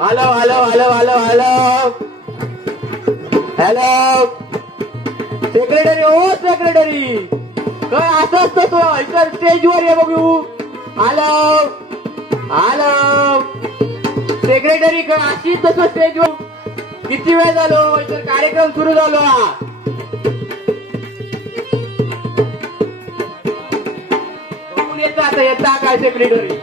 Hello hello hello hello hello hello secretary ओ secretary काय असं असतं तो इतर स्टेजवर ये बघू. हॅलो हॅलो सेक्रेटरी काय अशी तसं स्टेजवर किती वेळ झालो इतर कार्यक्रम सुरू झालो. बघून येता काय सेक्रेटरी.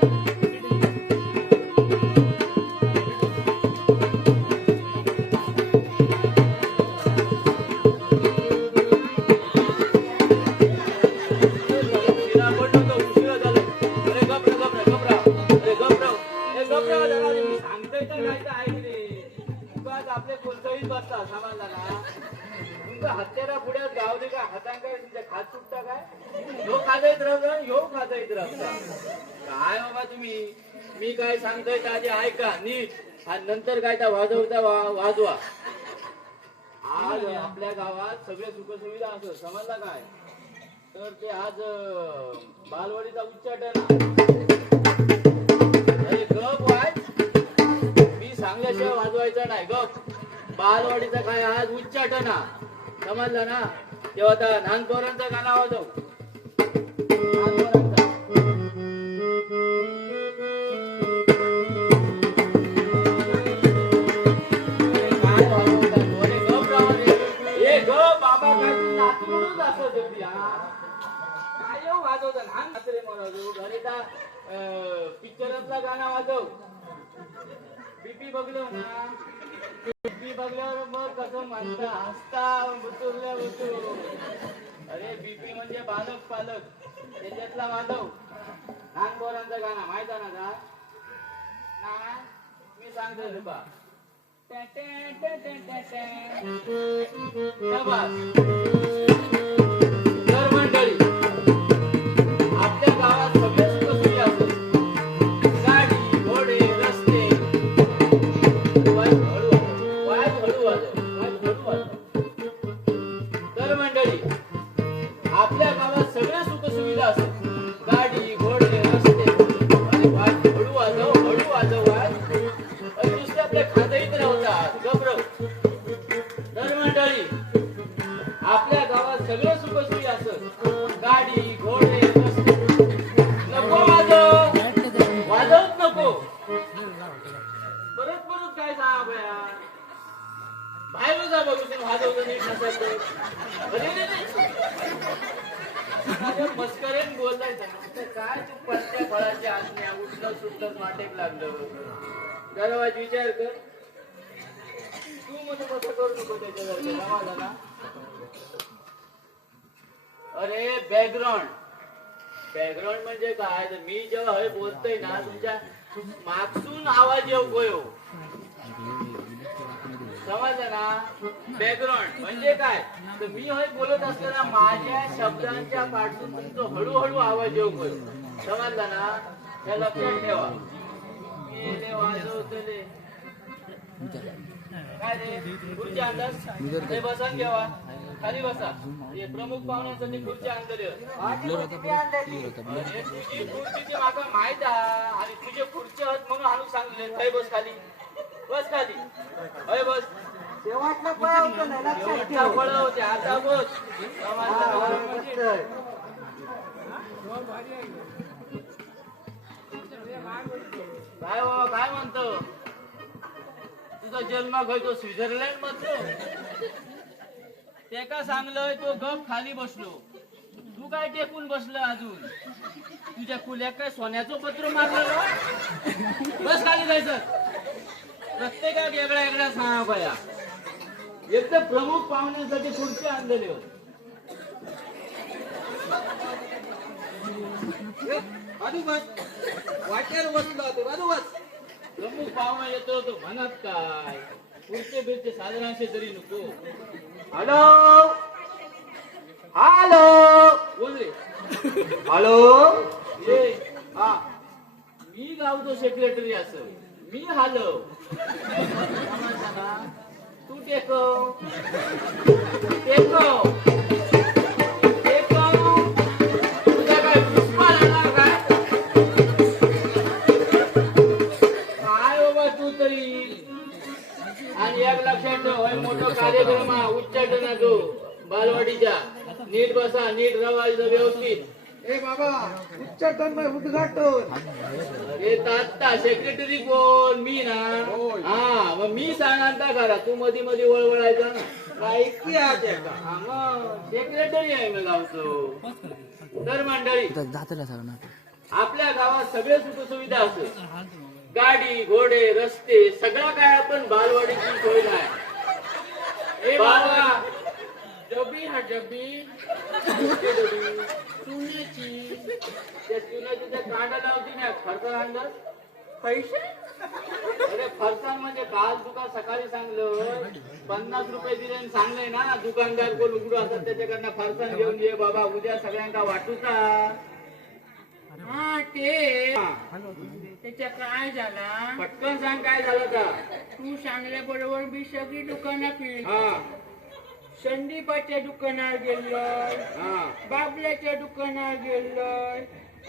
आपले कोणतंही बसता समाजला ना तुमचा हत्यारा पुढ्यात गावले का हातांका तुमच्या खात सुटता काय ह्यो खाजत राहता ह्यो खाजत राहता काय बाबा तुम्ही. मी काय सांगतोय त्याचे ऐका नीट आणि नंतर काय त्या वाजवता वाजवा. आज आपल्या गावात सगळे सुखसुविधा असत समजला काय तर ते आज बालवाडीचा उच्चाटन गप वाज मी सांगल्याशिवाय वाजवायचं नाही गप. बालवाडीचा काय आज उच्चाटन समजलं ना तेव्हा आता लहान पोरांचं गाणं वाजव. पिक्चरातला गाणं वाजव. बीपी बघलो ना बीपी बघल्यावर मग कसं म्हणता हसता बुतुरल्या बुतूर. अरे बीपी म्हणजे बालक पालक त्याच्यातला वाजव. लहान पोरांचं गाणं माहित आहे ना ना मी सांगतो तुला. तर मंडळी आपल्या गावात सगळे सुखसुखी असतात. गाडी घोडे रस्ते तर मंडळी आपल्या गावात सगळे सुखसुविधा असतात. गाडी घोडे रस्ते हळू वाजव नुसते आपल्या खात्यात राहतात गबरव. तर मंडळी आपल्या गावात सगळे सुखसुखी असतात. गाडी घोडे रस्ते नको वाजवत नको परत परत काय सांगा बया बाहेर जा बघू ते वाजवतं नीट नसायचं. मस्करेन बोलायचं काय तू पत्त्या फळाच्या आसण्या उठलं सुटलं वाटेक लागलं. जरा वाईट विचार कर तू मध्ये कसं करू नको त्याच्यासारखं जमा ना. अरे बॅकग्राऊंड म्हणजे काय तर मी जेव्हा हे बोलतोय ना तुमच्या मागसून आवाज येऊ गयो समजलं ना. बॅकग्राऊंड म्हणजे काय तर मी हे बोलत असताना माझ्या शब्दांच्या पाठून तुमचं हळूहळू आवाज येऊ गयो समजलं ना. त्या लक्षात ठेवा. वाजवतले काय रे खुर्ची अंदाज ते बसन घ्यावा खाली बसा. हे प्रमुख पाहुण्यांसाठी खुर्ची आणली तुझी खुर्चीची मागा माहित आहे आणि तुझे खुर्ची आहेत म्हणून आणून सांगले काय बस खाली बस खाली अय बस शेवटला पळवतो ना लक्षात ठेव. पळवते आता बस काय बाबा काय म्हणतो तुझा जन्म घेतो स्वित्झर्लंड मध्ये ते का सांगलंय तो गप खाली बसलो. तू काय टेकून बसलं अजून तुझ्या कुल्या काय सोन्याचं पत्र मारलं बस खाली जायचं. प्रत्येकात वेगळ्या वेगळ्या सांगा बया. एक तर प्रमुख पाहुण्यांसाठी खुर्ची आणलेली होती. वाट्यावर बसलो होतो बरोबर. प्रमुख पाहुणा येतो तो म्हणत काय खुर्चे बिरचे साधारणशे तरी नको. हॅलो हॅलो बोल रे हॅलो ये हा मी गावचो सेक्रेटरी असं मी हालव समाजाला. तू टेकव टेकव टेकव. तुझ्या काय पुष्पा लागणार काय काय बाबा तू तरी. आणि एक लक्षात ठेव होय मोठा कार्यक्रम हा उच्चाटनाचो बालवाडीच्या. नीट बसा नीट राहा इथं व्यवस्थित. ए बाबा उच्चाटन नाही उद्घाटन. अरे तात्ता सेक्रेटरी कोण मी ना. होय. हा मग मी सांगा करा तू मध्ये मध्ये वळवळायचा ना. माहिती आहे का हा मग सेक्रेटरी आहे मी गावचो. तर मंडळी आपल्या गावात सगळे सुखसुविधा असत. गाडी घोडे रस्ते सगळं काय आपण बालवाडीची सोय नाही. ए बाबा डबी हा डबी चुन्याची. त्या चुन्याची त्या कांदा लावती ना फरसाण आणलं पैसे. अरे फरसाण म्हणजे काल तुका सकाळी सांगलं 50 रुपये दिले आणि सांगलंय ना दुकानदार कोण उघडू असतात त्याच्याकडनं फरसाण घेऊन ये बाबा उद्या सगळ्यांना वाटूचा. हा ते त्याच्या काय झाला पटकन सांग काय झालं का. तू सांगल्याबरोबर मी सगळी दुकानं फिरली. हा संदीपाच्या दुकानावर गेलोय, हा बाबल्याच्या दुकानावर गेलोय,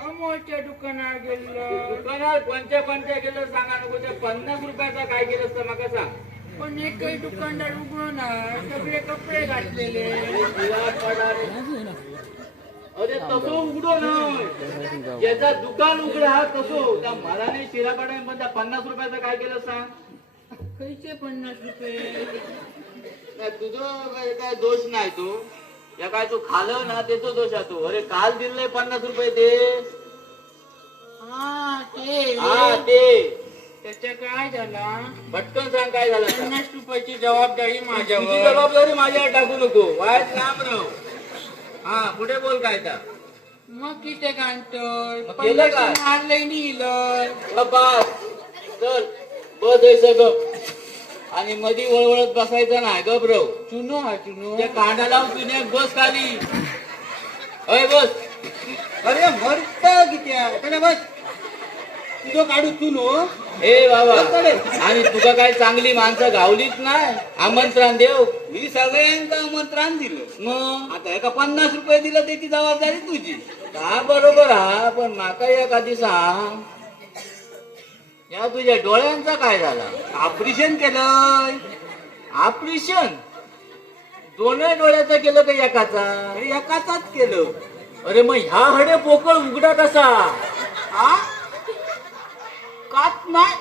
अमोलच्या दुकानावर गेलोय. दुकानात कोणत्या कोणत्या गेलं सांगा नको. त्या 50 रुपयाचा काय केलं असतं मका सांग. पण एकही दुकानदार उघडून नाही, सगळे कपडे घातलेले. अरे तसो उघडो ना ज्याचा दुकान उघडा हा तसो. त्या मला नाही शिरा काढाय पण त्या 50 रुपयाचा काय केलं सांग. कैसे 50 रुपये. नाही, तुझं काय दोष नाही तो. या काय तू खाल्लं ना त्याचा दोष आहे तो. अरे काल दिले 50 रुपये ते. हा ते हा ते त्याच्या काय झाला पटकन सांग काय झालं आता. 50 रुपयाची जबाबदारी तुझी माझ्यावर. जबाबदारी माझ्यावर टाकू नको. वायच लांब राहू. हा पुढे बोल काय तर. मग किती काढतोय मग केलं काय? मारलंय निलय. चल बस गप आणि मधी वळवळत बसायचं नाही गप राहू. चुनो हा चुनो. त्या कांदा लावून तुझ्या बस खाली. अय बस. अरे मरत किती आहे त्याला बस तुझं काढू तू नो. ए बाबा आणि तुका काय चांगली माणसं गावलीच नाही आमंत्रण देव. मी सगळ्यांना आमंत्रण दिलं. मग आता एका 50 रुपये दिलं त्याची जबाबदारी तुझी. का बरोबर हा पण माका एखादी सांग या तुझ्या डोळ्यांचा काय झाला. ऑपरेशन केलंय. ऑपरेशन दोन्ही डोळ्याचं केलं का एकाचा. हे एकाचाच केलं. अरे मग ह्या हडे पोकळ उघडा कसा. हा कात नाही.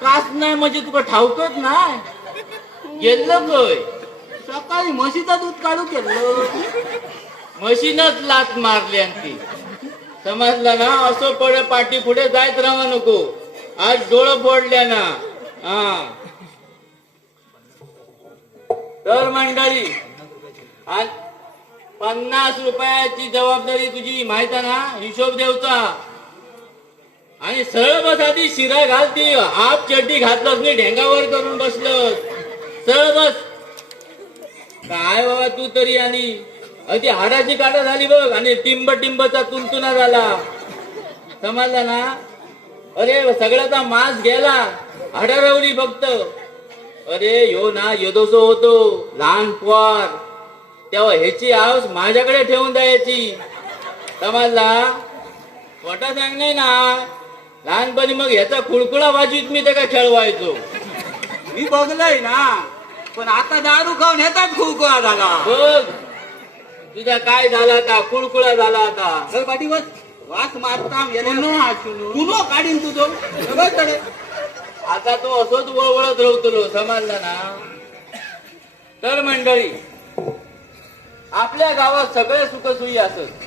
काच नाही म्हणजे तुका ठाऊकच नाही गेलं काय. सकाळी म्हशीचं दूध काढू केलं. मशीनच लात मारली आणि ती समजला ना. असं पडे पाठी पुढे जायत राहा नको. आज डोळं फोडल्या ना. हा तर मंडळी आज 50 रुपयाची जबाबदारी तुझी माहित आहे ना. हिशोब देवचा आणि सरळ बस. आधी शिरा घालती हाफ चड्डी घातलंच नाही ढेंगावर करून बसलं. सरळ बस. काय बाबा तू तरी. आणि अति हाडाची काटा झाली बघ आणि टिंबचा तुंतुना झाला समजला ना. अरे सगळ्याचा मांस गेला हाडारवली फक्त. अरे ह्यो ना यदोसो होतो लहान पोर तेव्हा ह्याची आवाज माझ्याकडे ठेवून द्यायची समजला. मोठा सांग नाही ना. लहानपणी मग ह्याचा खुळखुळा वाजवीत मी त्याला खेळवायचो. मी बघलंय ना. पण आता दारू खाऊन ह्याचाच खुळखुळा झाला. बघ तुझा काय झाला आता. खुळखुळा झाला आता. चल पाठी बस. वास मारता चुनो हा चुनो. तुनो काढीन तुझं सगळं तडे. आता तो असोच वळवळत राहतो समजला ना. तर मंडळी आपल्या गावात सगळे सुखसोयी असत.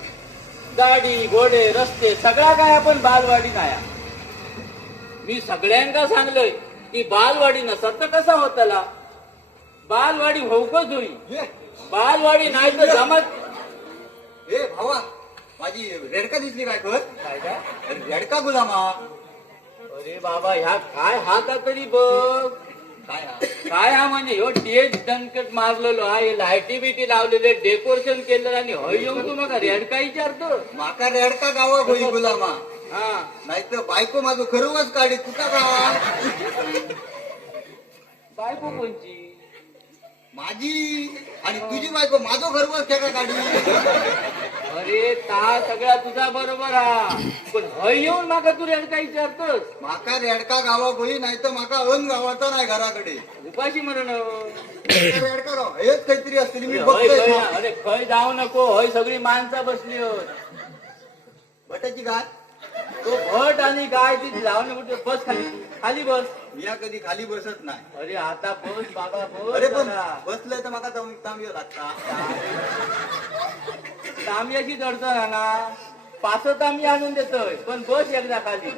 गाडी घोडे रस्ते सगळा काय आपण बालवाडी नाही. मी सगळ्यांना सांगलोय की बालवाडी नसत तर कसा होताला. बालवाडी होऊकच होई. बालवाडी नाही तर जमत. ए भावा माझी रेडका दिसली काय कर. काय काय रेडका गुलामा. अरे बाबा ह्या काय हाता तरी बघ. काय हा? काय हा म्हणजे ह्यो टेज दणकट मारलेलो हा, हे लाईटी बिटी लावलेले, डेकोरेशन केलेलं आणि हय येऊन तू मका रेडका विचारतो. माका रेडका गावा होई गुलामा. हा नाही तर बायको माझं खरवच काढी तुका का बायको कोणची? माझी आणि तुझी बायको माझं खरवच ठेका काढी. अरे ता सगळा तुझा बरोबर हा, पण हय येऊन माका तू रेडका विचारतोस. माका रेडका गावा होई नाही तर माका अन गावाचा नाही घराकडे. उपाशी मरण. रेडका गाव हेच काहीतरी असते मी हय बघतोय खय ना. अरे खय जाऊ नको, हय सगळी माणसं बसली होत. भटाची गाय तो भट आणि गाय ती लावून कुठे बस खाली, खाली बस. मिया कधी खाली बसत नाही. अरे आता बस बाबा बस. अरे पण जरा. बसलंय तर माका तांबियो लागता. तांब्याची दडचण ना, पाच तांबी आणून देतोय, पण बस एकदा खाली.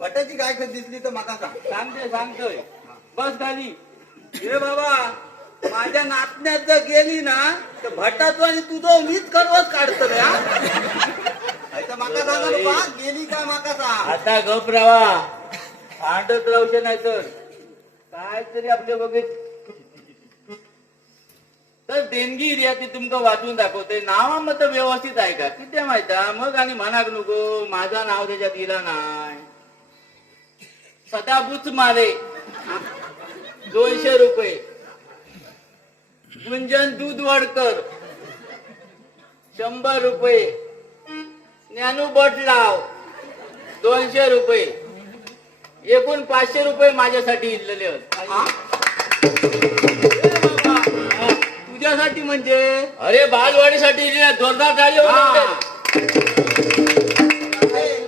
भटाची गाय कधी दिसली तर माका सांग. सांगतोय बस खाली. हे बाबा माझ्या नातण्यात जर गेली ना तर भटाचं आणि तुझं मीच करवच काढतो रे. माका सांगा ना बा, गेली का माका सांग. आता गप राहा, भांडत राहू नाही तर काय तरी आपले बघित. तर देणगी रियाती तुमका वाचून दाखवते. नावा मत व्यवस्थित आहे का किती माहिती मग, आणि म्हणाक नको माझं नाव त्याच्यात दिला नाही. सदाबूच मारे 200 रुपये. गुंजन दूध वडकर 100 रुपये. ज्ञानू बट लाव 200 रुपये. एकूण 500 रुपये माझ्यासाठी इल्लेले तुझ्यासाठी म्हणजे. अरे बालवाडीसाठी जोरदार टाळी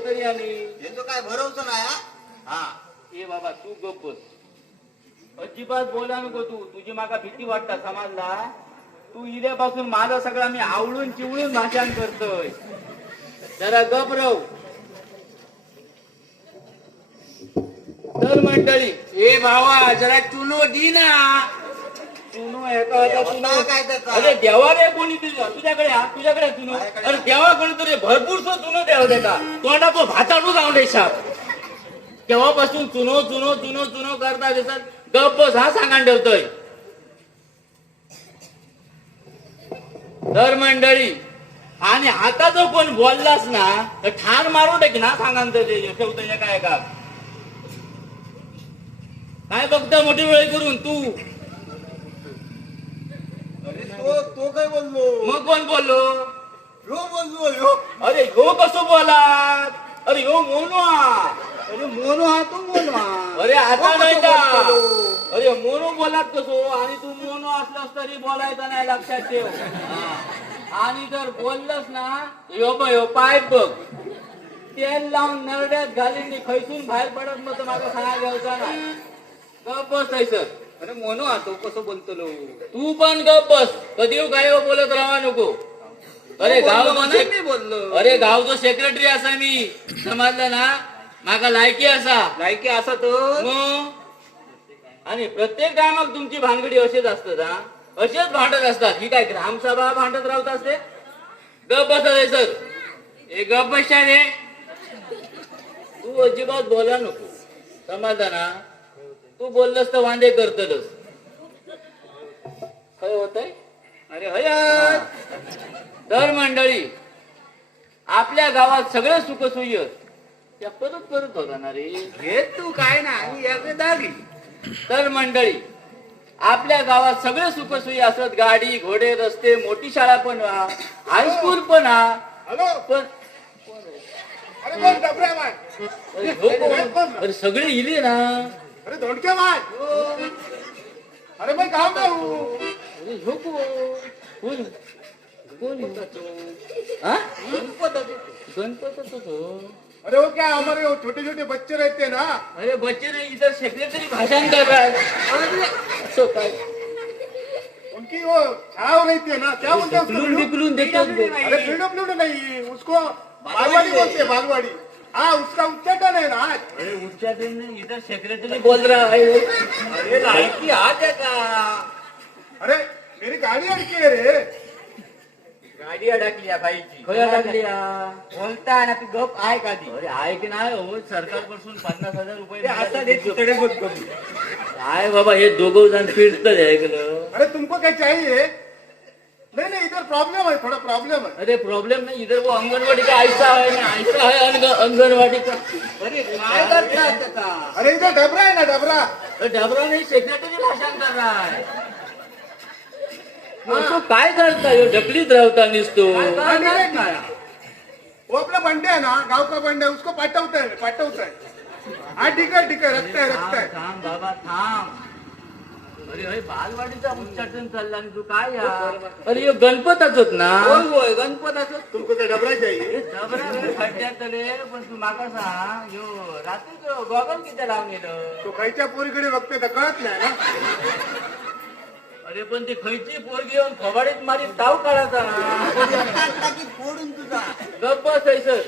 तरी. आणि यांचं काय भरवसा नाही हा? हा ए बाबा तू गप्प बस, अजिबात बोला नको तू. तुझी माका भीती वाटता समाजला. तू इल्यापासून माझा सगळा मी आवळून चिवळून भाषण करतोय. जरा गप राहू. तर मंडळी ए भावा जरा चुनो दी ना. चुनो एका होता काय त्याचा? अरे देवा रे कोणी तुझ्याकडे हा, तुझ्याकडे चुनो. अरे देवा कोणी तरी भरपूर चुनो द्याव दे का तोंडा तो भाताडू जाऊन दे साप. तेव्हापासून चुनो चुनो चुनो चुनो करता दिसत. गप बस हा सांगा ठेवतोय. तर मंडळी आणि आता जो कोण बोललास ना तर ठाण मारून टाकी ना सांगा ठेवतोय काय का. काय बघता मोठी वेळ करून तू. अरे तो काय बोललो. मग कोण बोललो. ह्यो बोललो ह्यो. अरे ह्यो कसं बोला. अरे ह्यो मोनो हा. अरे मोनो हा तू मोनो हा. अरे आता तो नाही कसं का. बोलतो? अरे मोनो बोलात कसो. आणि तू मोनो असलास तरी बोलायचं नाही लक्षात ठेव. आणि जर बोललंस ना ह्यो पाय बघ तेल लावून नरड्यात घालीन खैसून बाहेर पडत मग माझा सांगा घ्यायचा नाही. गप बस सर. अरे मोनो हा तो कसं बोलतो लो. तू पण गप बस. कधी काय बोलत राहा नको. अरे मी बोललो. अरे गावचो सेक्रेटरी असा मी समजलं ना. माका लायकी असा. लायकी असा तर मग आणि प्रत्येक टायमाक तुमची भानगडी असेच असतात हा. असेच भांडत असतात. ही काय ग्रामसभा भांडत राहत असते. गप बस सर. हे गप बसा रे. तू अजिबात बोला नको समजलं ना. तू बोललंस तर वांदे करतलच. काय होतंय. अरे हयात. तर मंडळी आपल्या गावात सगळे सुखसोयी त्या परत होता ना रे. हे तू काय नाही याकडे दागी. तर मंडळी आपल्या गावात सगळे सुखसोयी असत. गाडी घोडे रस्ते मोठी शाळा पण हा, हायस्कूल पण हा. हॅलो पण अरे कोण डबऱ्या माय. अरे सगळे इले ना. अरे धोंडक्या माय. अरे भाई गाव गाऊ. अरे झोपो कोण कोण हा गणपतच हो. अरे वो क्या हमारे वो छोटे छोटे बच्चे रहते हैं ना. अरे बच्चे ने इधर सेक्रेटरी भाषण कर रहा है. असं काय उनकी वो छाव रहती है ना. क्या बोलते हैं उसको. बिकलून देतो. अरे PWD नहीं उसको बालवाड़ी बोलते हैं बालवाड़ी. हाँ उसका उच्चाटन है ना आज. अरे उच्चाटन नहीं इधर सेक्रेटरी बोल रहा है. अरे लायकी हात आहे का. अरे मेरी गाड़ी अटकी है रे. गाडी अडकली बाईची. खया लागली बोलता ना तू गप आहे का ती. अरे आहे की नाही हो. सरकारपासून 50,000 रुपये आता दे तुकडे बघ. काय बाबा हे दोघं जण फिरतं ऐकलं. अरे तुमको क्या चाहिए? नहीं नहीं, इधर प्रॉब्लम है, थोड़ा प्रॉब्लम है. अरे प्रॉब्लेम नाही, इधर वो अंगणवाडी का ऐसा है ना, ऐसा है अंगणवाडी का. अरे काय करतात आता? अरे इधर डबरा है ना, डबरा. डबरा नाही, सेक्रेटरी भाषण करणार. तो काय करता ह्यो ढकलीत राहता निसतो. वो अपना बंडे है ना, गांव का बंडे है, उसको पाठवता है. हाँ ठीक है, रखता है. थांब बाबा थांब. अरे अरे बालवाडीचा उच्चाटन चालला आणि तू काय यार. अरे ह्यो गणपताचोच ना. होय गणपताचं. तुमको तो डबरा चाहिए. डबरा खड्ड्यात रे, पण तू माका सांग ह्यो रात्री गॉगल किती लावून गेलं. तो खायच्या पोरीकडे बघते तर कळत नाही ना. अरे पण ती खयची पोरगी येऊन खबाडीत मारीत ताव काढायचा ना. टाकी फोडून तुझा. गप्पस आहे सर,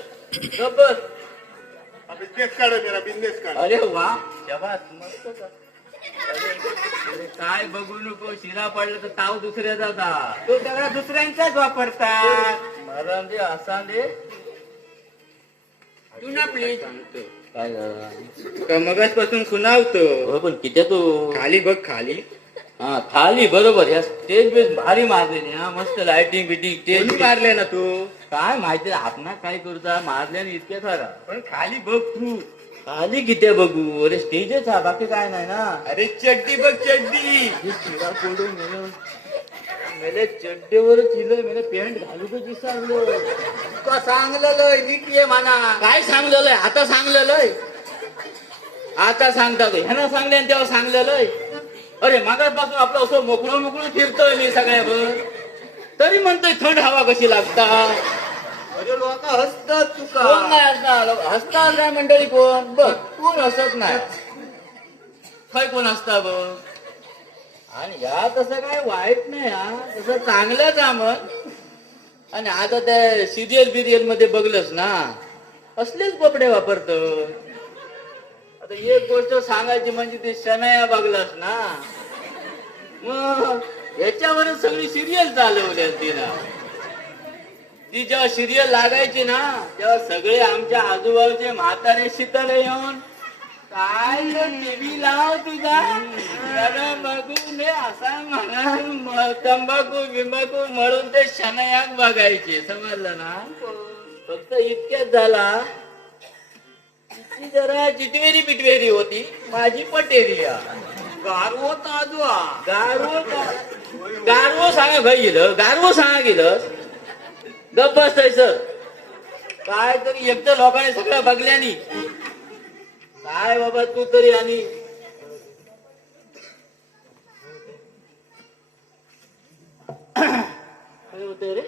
गप्पस. बिझनेस कार्ड है मेरा, बिझनेस कार्ड. अरे वा शबास मस्त कर. अरे काय बघू नको, शिरा पडला तर ताव दुसऱ्या जाता. तो सगळा दुसऱ्यांचाच वापरतात. मरण दे असा दे. तू ना प्लीज. काय झालं मगासपासून खुणावतो. हो पण किती तू खाली बघ खाली. हा खाली बरोबर. या स्टेज बेस भारी मारलेली हा, मस्त लाइटिंग बिटिंग कोणी स्टेज मारले ना तू? काय माहिती आपण काय करता मारल्याने इतक्या सारा. पण खाली बघ तू. खाली किती बघू. अरे स्टेजच हा, बाकी काय नाही ना. अरे चड्डी बघ चड्डी. हे शिरा पडून गेलं. मेले चड्डेवरच हिलय, मेले पॅन्ट घालू का दिसावलं. का सांगलेलं नीट ये म्हणा. काय सांगलेलंय आता, सांगलेलंय आता सांगता तो ह्यानं सांगले आणि तेव्हा सांगलेलंय. अरे मागासपासून आपलं असं मोकळं मोकळं फिरतोय मी सगळ्यावर, तरी म्हणतोय थंड हवा कशी लागता. अरे लोक हसतात तुका. कोण नाही हसणार, हसणार नाही मंडळी कोण बघ. कोण हसत नाही. काय कोण हसता बघ. आणि या तसं काय वाईट नाही हा, तसं चांगलंच आमन. आणि आता त्या सिरियल बिरियल मध्ये बघलंस ना, असलेच कपडे वापरतो. आता एक गोष्ट सांगायची म्हणजे ते शनाया बघलास ना, मग याच्यावरच सगळी सिरियल चालवली असती ना. ती जेव्हा सिरियल लागायची ना, तेव्हा सगळे आमच्या आजूबाजूचे म्हातारे शीतळे येऊन काय टीव्ही लाव तुझा बघू ने असा म्हणा, तंबाखू बिंबाखू म्हणून ते शनायाक बघायचे. समजलं ना. फक्त इतक्याच झाला, ती जरा चिटवेरी पिटवेरी होती, माझी पटेरिया. गारवो ताजवा. गारवो सांगा घरी गेलं, गारवो सांगा गेलं. गप्प बसायचं. काय तरी एकटं लोकांनी सगळं बघल्यानी. काय बाबा तू तरी. आणि काय होतंय रे.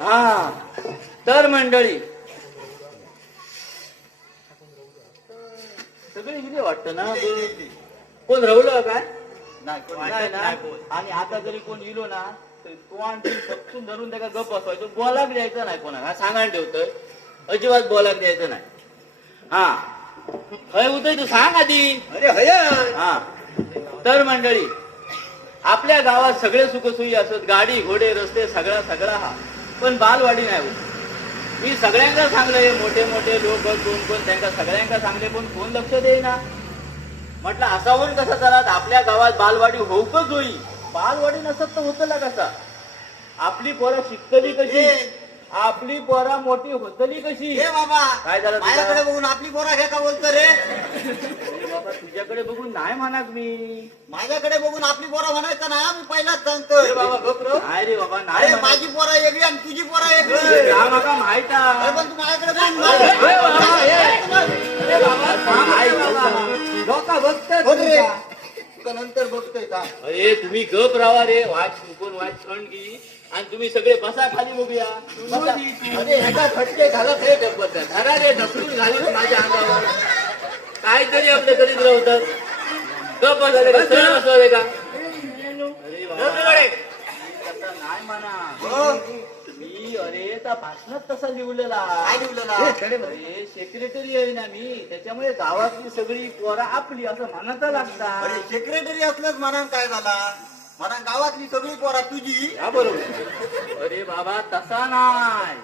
हा तर मंडळी सगळे गेले वाटतं ना. कोण रवलं काय नाही ना. आणि आता जरी कोण इलो ना, सपसून धरून त्याला गप बसवायचं. बोलाक द्यायचं नाही कोणाला, सांगायला ठेवतोय. अजिबात बोलाक द्यायचं नाही. हा हय होतंय तू सांग आधी. अरे हय. हा तर मंडळी आपल्या गावात सगळे सुखसोयी असत, गाडी घोडे रस्ते सगळा हा. पण बालवाडी नाही होत. मी सगळ्यांना सांगलंय, मोठे मोठे लोक कोण त्यांना सगळ्यांना सांगले, पण कोण लक्ष देईना. म्हटलं असावून कसं चालत, आपल्या गावात बालवाडी होऊकच होई. बालवाडी नसत तर होतं ना कसा. आपली पोरं शिकतली कशी, आपली पोरा मोठी होतली कशी. हे बाबा काय झालं तुला? माझ्याकडे बघून आपली पोरा हे का बोलतो रे. अरे बाबा तुझ्याकडे बघून नाही म्हणाक मी. माझ्याकडे बघून आपली पोरा म्हणायचं ना, मी पहिलाच अरे सांगतोय. बाबा गप रे. नाही रे बाबा नाही अरे म्हणाक. माझी पोरा वेगळी आणि तुझी पोरा वेगळी. हा माका माहित आहे. अरे पण तू माझ्याकडे बघून अरे बाबा थांब, ऐक बाबा. लोक बघतात तुका नंतर बघतोय का. अरे तुम्ही गप राहा रे. वाच कोण वाच कण की. आणि तुम्ही सगळे बसा खाली बघूया. बसा. अरे ह्याचा खटके घालत हे डब्बत धरा रे, ढकलून घालत माझ्या अंगावर. काहीतरी आपल्या करीत राहतात. गप बसले का सरळ बसवावे का. अरे बाबा तसं नाही म्हणा मी. अरे त्या भाषणात तसा लिहिलेला. काय लिहिलेला? अरे सेक्रेटरी आहे ना मी, त्याच्यामुळे गावातली सगळी पोरा आपली असं म्हणायचं लागतात. अरे सेक्रेटरी असलंच म्हणून काय झाला. म्हणा गावातली सगळी पोरा तुझी. हा बरोबर. अरे बाबा तसा नाही.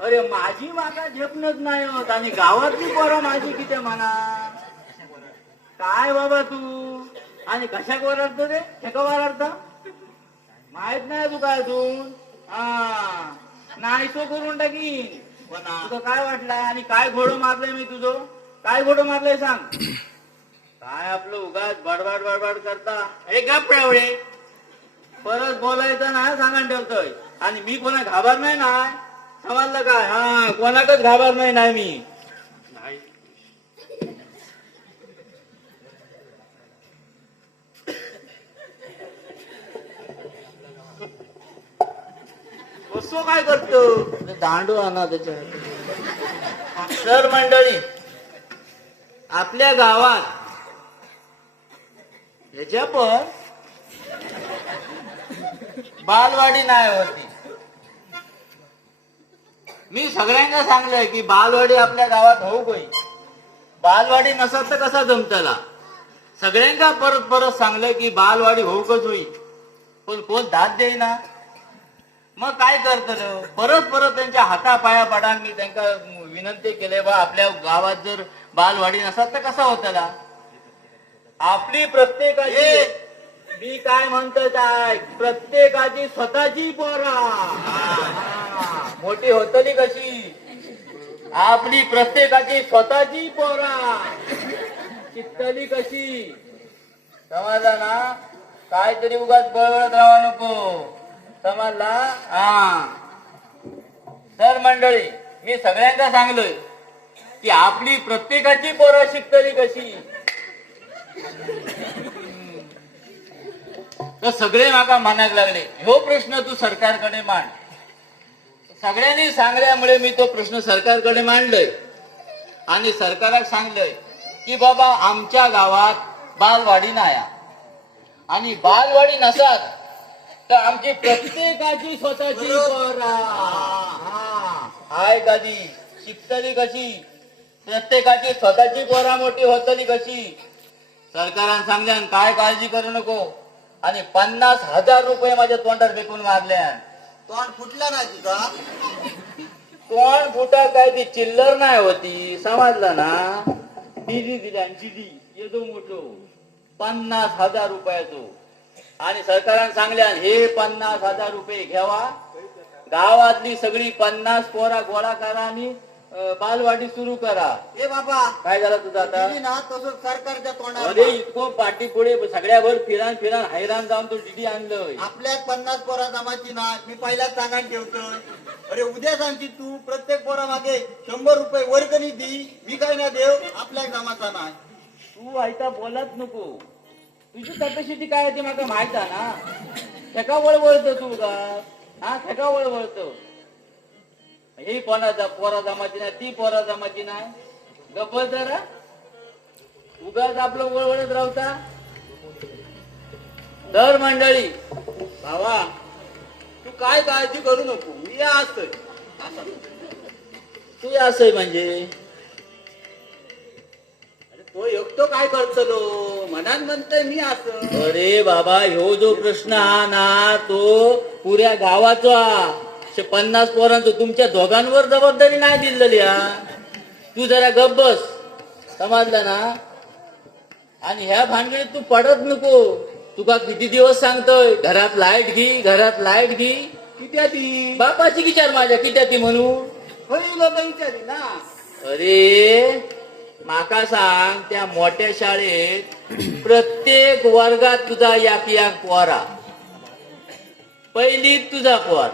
अरे माझी मागा झेपणच नाही होत, आणि गावातली पोरं माझी किती म्हणा. काय बाबा तू आणि कशाक वरडतो रे खेका वरडता माहित नाही तुका अजून हा नाही तो करून टाकीन तुझं काय वाटला आणि काय घोडं मारलंय मी तुझं काय घोडं मारलंय सांग काय आपलं उगाच बडबड बडबड करता हे गप एवढे परत बोलायचं ना सांगा ठेवतोय आणि मी कोणा घाबर नाही ना समजलं काय हा कोणाकच घाबर नाही मी कसं काय करतो दांडू आणा त्याच्या सर मंडळी आपल्या गावात ह्याच्या पण बालवाडी नाही होती मी सगळ्यांना सांगलंय की बालवाडी आपल्या गावात होऊ गई बालवाडी नसत तर कसा जमतला सगळ्यांना परत परत सांगलं की बालवाडी होऊकच होईल पण कोण दाद देईना मग काय करतलं परत परत त्यांच्या हातापाया पडान मी त्यांना विनंती केले बा आपल्या गावात जर बालवाडी नसत तर कसा होतला आपली प्रत्येकाची मी काय म्हणतो काय प्रत्येकाची स्वतःची पोरा मोठी होतली कशी आपली प्रत्येकाची स्वतःची पोरा शिकतली कशी समजला ना काहीतरी उगाच बळबळत राहा नको समजला हा तर मंडळी मी सगळ्यांना सांगलोय की आपली प्रत्येकाची पोरं शिकतली कशी तर सगळे माका म्हणायला लागले हो प्रश्न तू सरकारकडे मांड सगळ्यांनी सांगल्यामुळे मी तो प्रश्न सरकारकडे मांडलोय आणि सरकाराक सांगलोय की बाबा आमच्या गावात बालवाडी नाही आणि बालवाडी नसत तर आमची प्रत्येकाची स्वतःची पोरा हाय कधी शिकतली कशी प्रत्येकाची स्वतःची पोरा मोठी होतली कशी सरकारान सांगल्यान काय काळजी करू नको आणि 50,000 रुपये माझ्या तोंडावर फेकून मारल्यान तोंड फुटला नाही तुझा तोंड फुटा काय ती चिल्लर नाही होती समजलं ना दिली दिली येतो मोठो 50,000 रुपयाचो आणि सरकारान सांगल्यान हे 50,000 रुपये घ्यावा गावातली सगळी 50 पोरा गोळा करा आणि बालवाडी सुरू करा ए बाबा काय झालं तुझं आता दिली ना तसंच सरकारच्या अरे तोंडावर इतकं पाठी पुढे सगळ्यावर फिरान हैराण जाऊन तो डिडी आणलंय आपल्या 50 पोरा जमाची ना मी पहिलाच सांगायला ठेवतोय अरे उद्या सांगची तू प्रत्येक पोरा मागे 100 रुपये वर्गणी दी मी काय ना देव आपल्या जमाचा नाही तू ऐका बोलत नको तुझी कॅपॅसिटी काय आहे ती मला माहित आहे ना ठेका वळवळतो तू का हा ठेका वळवळतो ही पोरा जमाची नाही ती पोरा जमाची नाही गप्प जरा उगाच आपलं वळवळत राहता तर मंडळी भावा तू काय काळजी करू नको मी असतोय तू असय म्हणजे तो एकटो काय करतलो मनात म्हणतोय मी असं अरे बाबा ह्यो जो प्रश्न हा ना तो पुऱ्या गावाचा 50 पोरांचं तुमच्या दोघांवर जबाबदारी नाही दिलेली तू जरा गप्प बस समजलं ना आणि ह्या भानगडीत तू पडत नको तुका किती दिवस सांगतोय घरात लाईट घी कित्या ती बापाची विचार माझ्या कित्या ती म्हणून विचारी ना अरे माका सांग त्या मोठ्या शाळेत प्रत्येक वर्गात तुझा एक पोरा पहिलीत तुझा पोर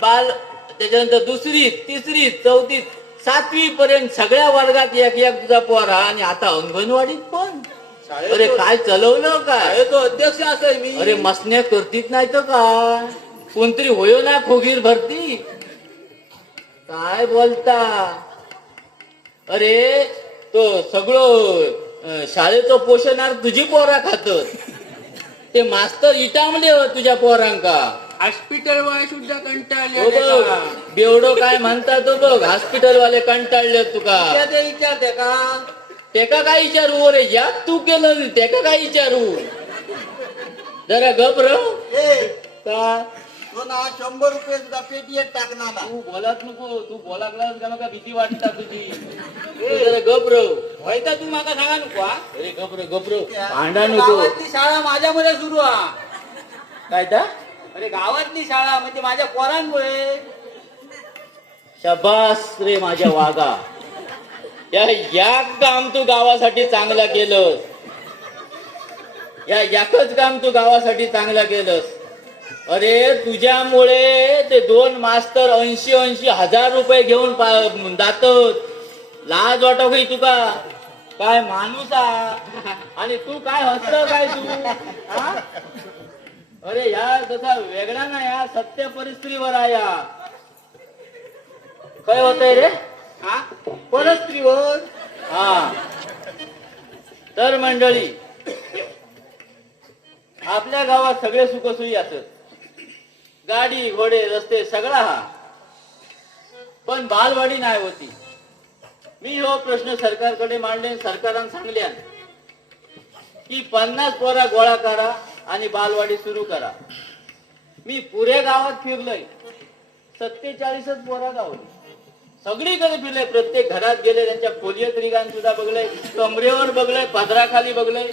बाल त्याच्यानंतर दुसरीत तिसरीत चौथीत 7वी पर्यंत सगळ्या वर्गात एक तुझा पोरा आणि आता अंगणवाडीत पण अरे काय चलवलं काय तो अध्यक्ष असं मी अरे मसण्या करतीत नाही तर का कोणतरी होयो ना खोगीर भरती काय बोलता अरे तो सगळं शाळेचं पोषणार तुझी पोरा खात ते मास्तर इटामले तुझ्या पोरांका हॉस्पिटल वाले सुद्धा हो कंटाळले बघ बेवडो काय म्हणतात तो बघ हॉस्पिटल वाले कंटाळले तुका ते विचारते का तेका काय विचारू रे यात तू केलं तेका काय विचारू जरा गप रह ए का तो ना 100 रुपये सुद्धा पेटीएत टाकणार ना. तू बोलात नको, तू बोला लागलास का नका भीती वाटता तुझी. ए, जरा गप रो. व्हायचा तू माका सांगा नको हा. अरे गप रो भांडा नको. गावातली शाळा माझ्यामुळे सुरू हा. काय ता अरे गावातली शाळा म्हणजे माझ्या पोरांमुळे. शबास रे माझ्या वागा. या काम तू गावासाठी चांगलं केलंस. याकच काम तू गावासाठी चांगलं केलंस. अरे तुझ्यामुळे ते 2 मास्तर 80 हजार रुपये घेऊन जातात. लाज वाटव काही तुका. काय माणूस आणि तू काय हसत काय तू हा? अरे या तसा वेगळा ना या सत्य परिस्थितीवर आहे. काय होतंय रे हा परस्त्रीवर. हा तर मंडळी आपल्या गावात सगळे सुखसोयी असत. गाडी घोडे रस्ते सगळा हा. पण बालवाडी नाही होती. मी हो प्रश्न सरकारकडे मांडले. सरकारानं सांगल्या की 50 पोरा गोळा करा आणि बालवाडी सुरू करा. मी पुऱ्या गावात फिरलोय. 47च पोरा गावली. सगळीकडे फिरले. प्रत्येक घरात गेले. त्यांच्या खोलीत रिगाण सुद्धा बघलंय. कमरेवर बघलंय. पदराखाली बघलंय.